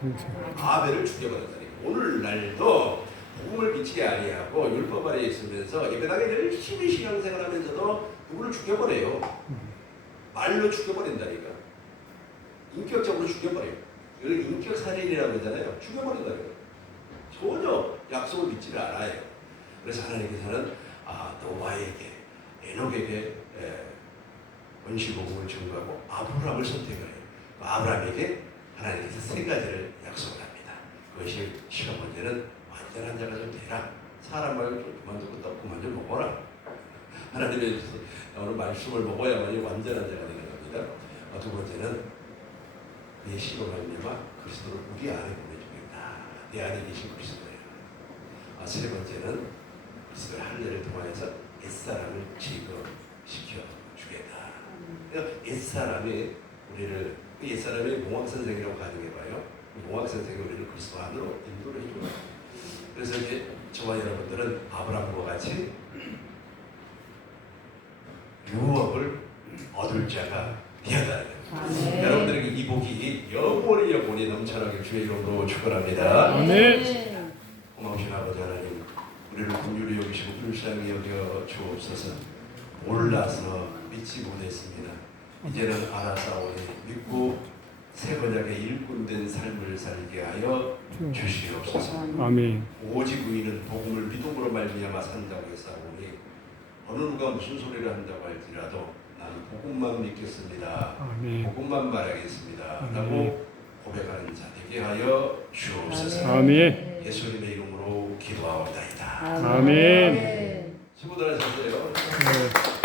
아벨을 죽여버렸다니까. 오늘날도 복음을 믿지 아니하고 율법 아래에 있으면서 예배당에 열심히 신앙생활하면서도 누구를 죽여버려요. 말로 죽여버린다니까. 인격적으로 죽여버려요. 이걸 인격살인이라고 하잖아요. 죽여버린다니까. 전혀 약속을 믿지를 않아요. 그래서 하나님께서는 노아에게, 에녹에게 원시복음을 증거하고 아브라함을 선택을 해요. 아브라함에게 하나님께서 세 가지를 약속을 합니다. 그것이 시간 문제는 완전한 자가 좀 되라. 사람 말고 좀 그만두고 떡국만 좀 먹어라. 하나님의 오늘 말씀을 먹어야만이 완전한 자가 되는 겁니다. 두 번째는 내 씨로 말미암아 그리스도를 우리 안에 보내주겠다. 내 안에 계신 그리스도예요. 세 번째는 그리스도의 할례를 통하여서 옛사람을 제거시켜 주겠다. 그러니까 옛사람이 우리를 옛사람의 몽학선생이라고 가정해봐요. 몽학선생이 우리를 그리스도 안으로 인도를 해줘요. 그래서 이제 저와 여러분들은 아브라함과 같이 유업을 얻을 자가 되었다. 여러분들에게 이 복이 영원히 넘쳐나게 주의 이름으로 축원합니다. 아멘. 고마우신 아버지 하나님, 우리를 긍휼히 여기시고 불쌍히 여겨 주옵소서. 몰라서 믿지 못했습니다. 이제는 알아사오니 믿고 새 언약의 일꾼된 삶을 살게 하여 주시옵소서. 아멘. 오직 의인은 복음을 믿음으로 말미암아 산다고 했사오니 어느 누가 무슨 소리를 한다고 할지라도 나는 복음만 믿겠습니다. 아멘. 복음만 말하겠습니다. 라고 고백하는 자 되게 하여 주옵소서. 아멘. 예수님의 이름으로 기도하옵나이다. 아멘. 수고들 하셨어요. 네.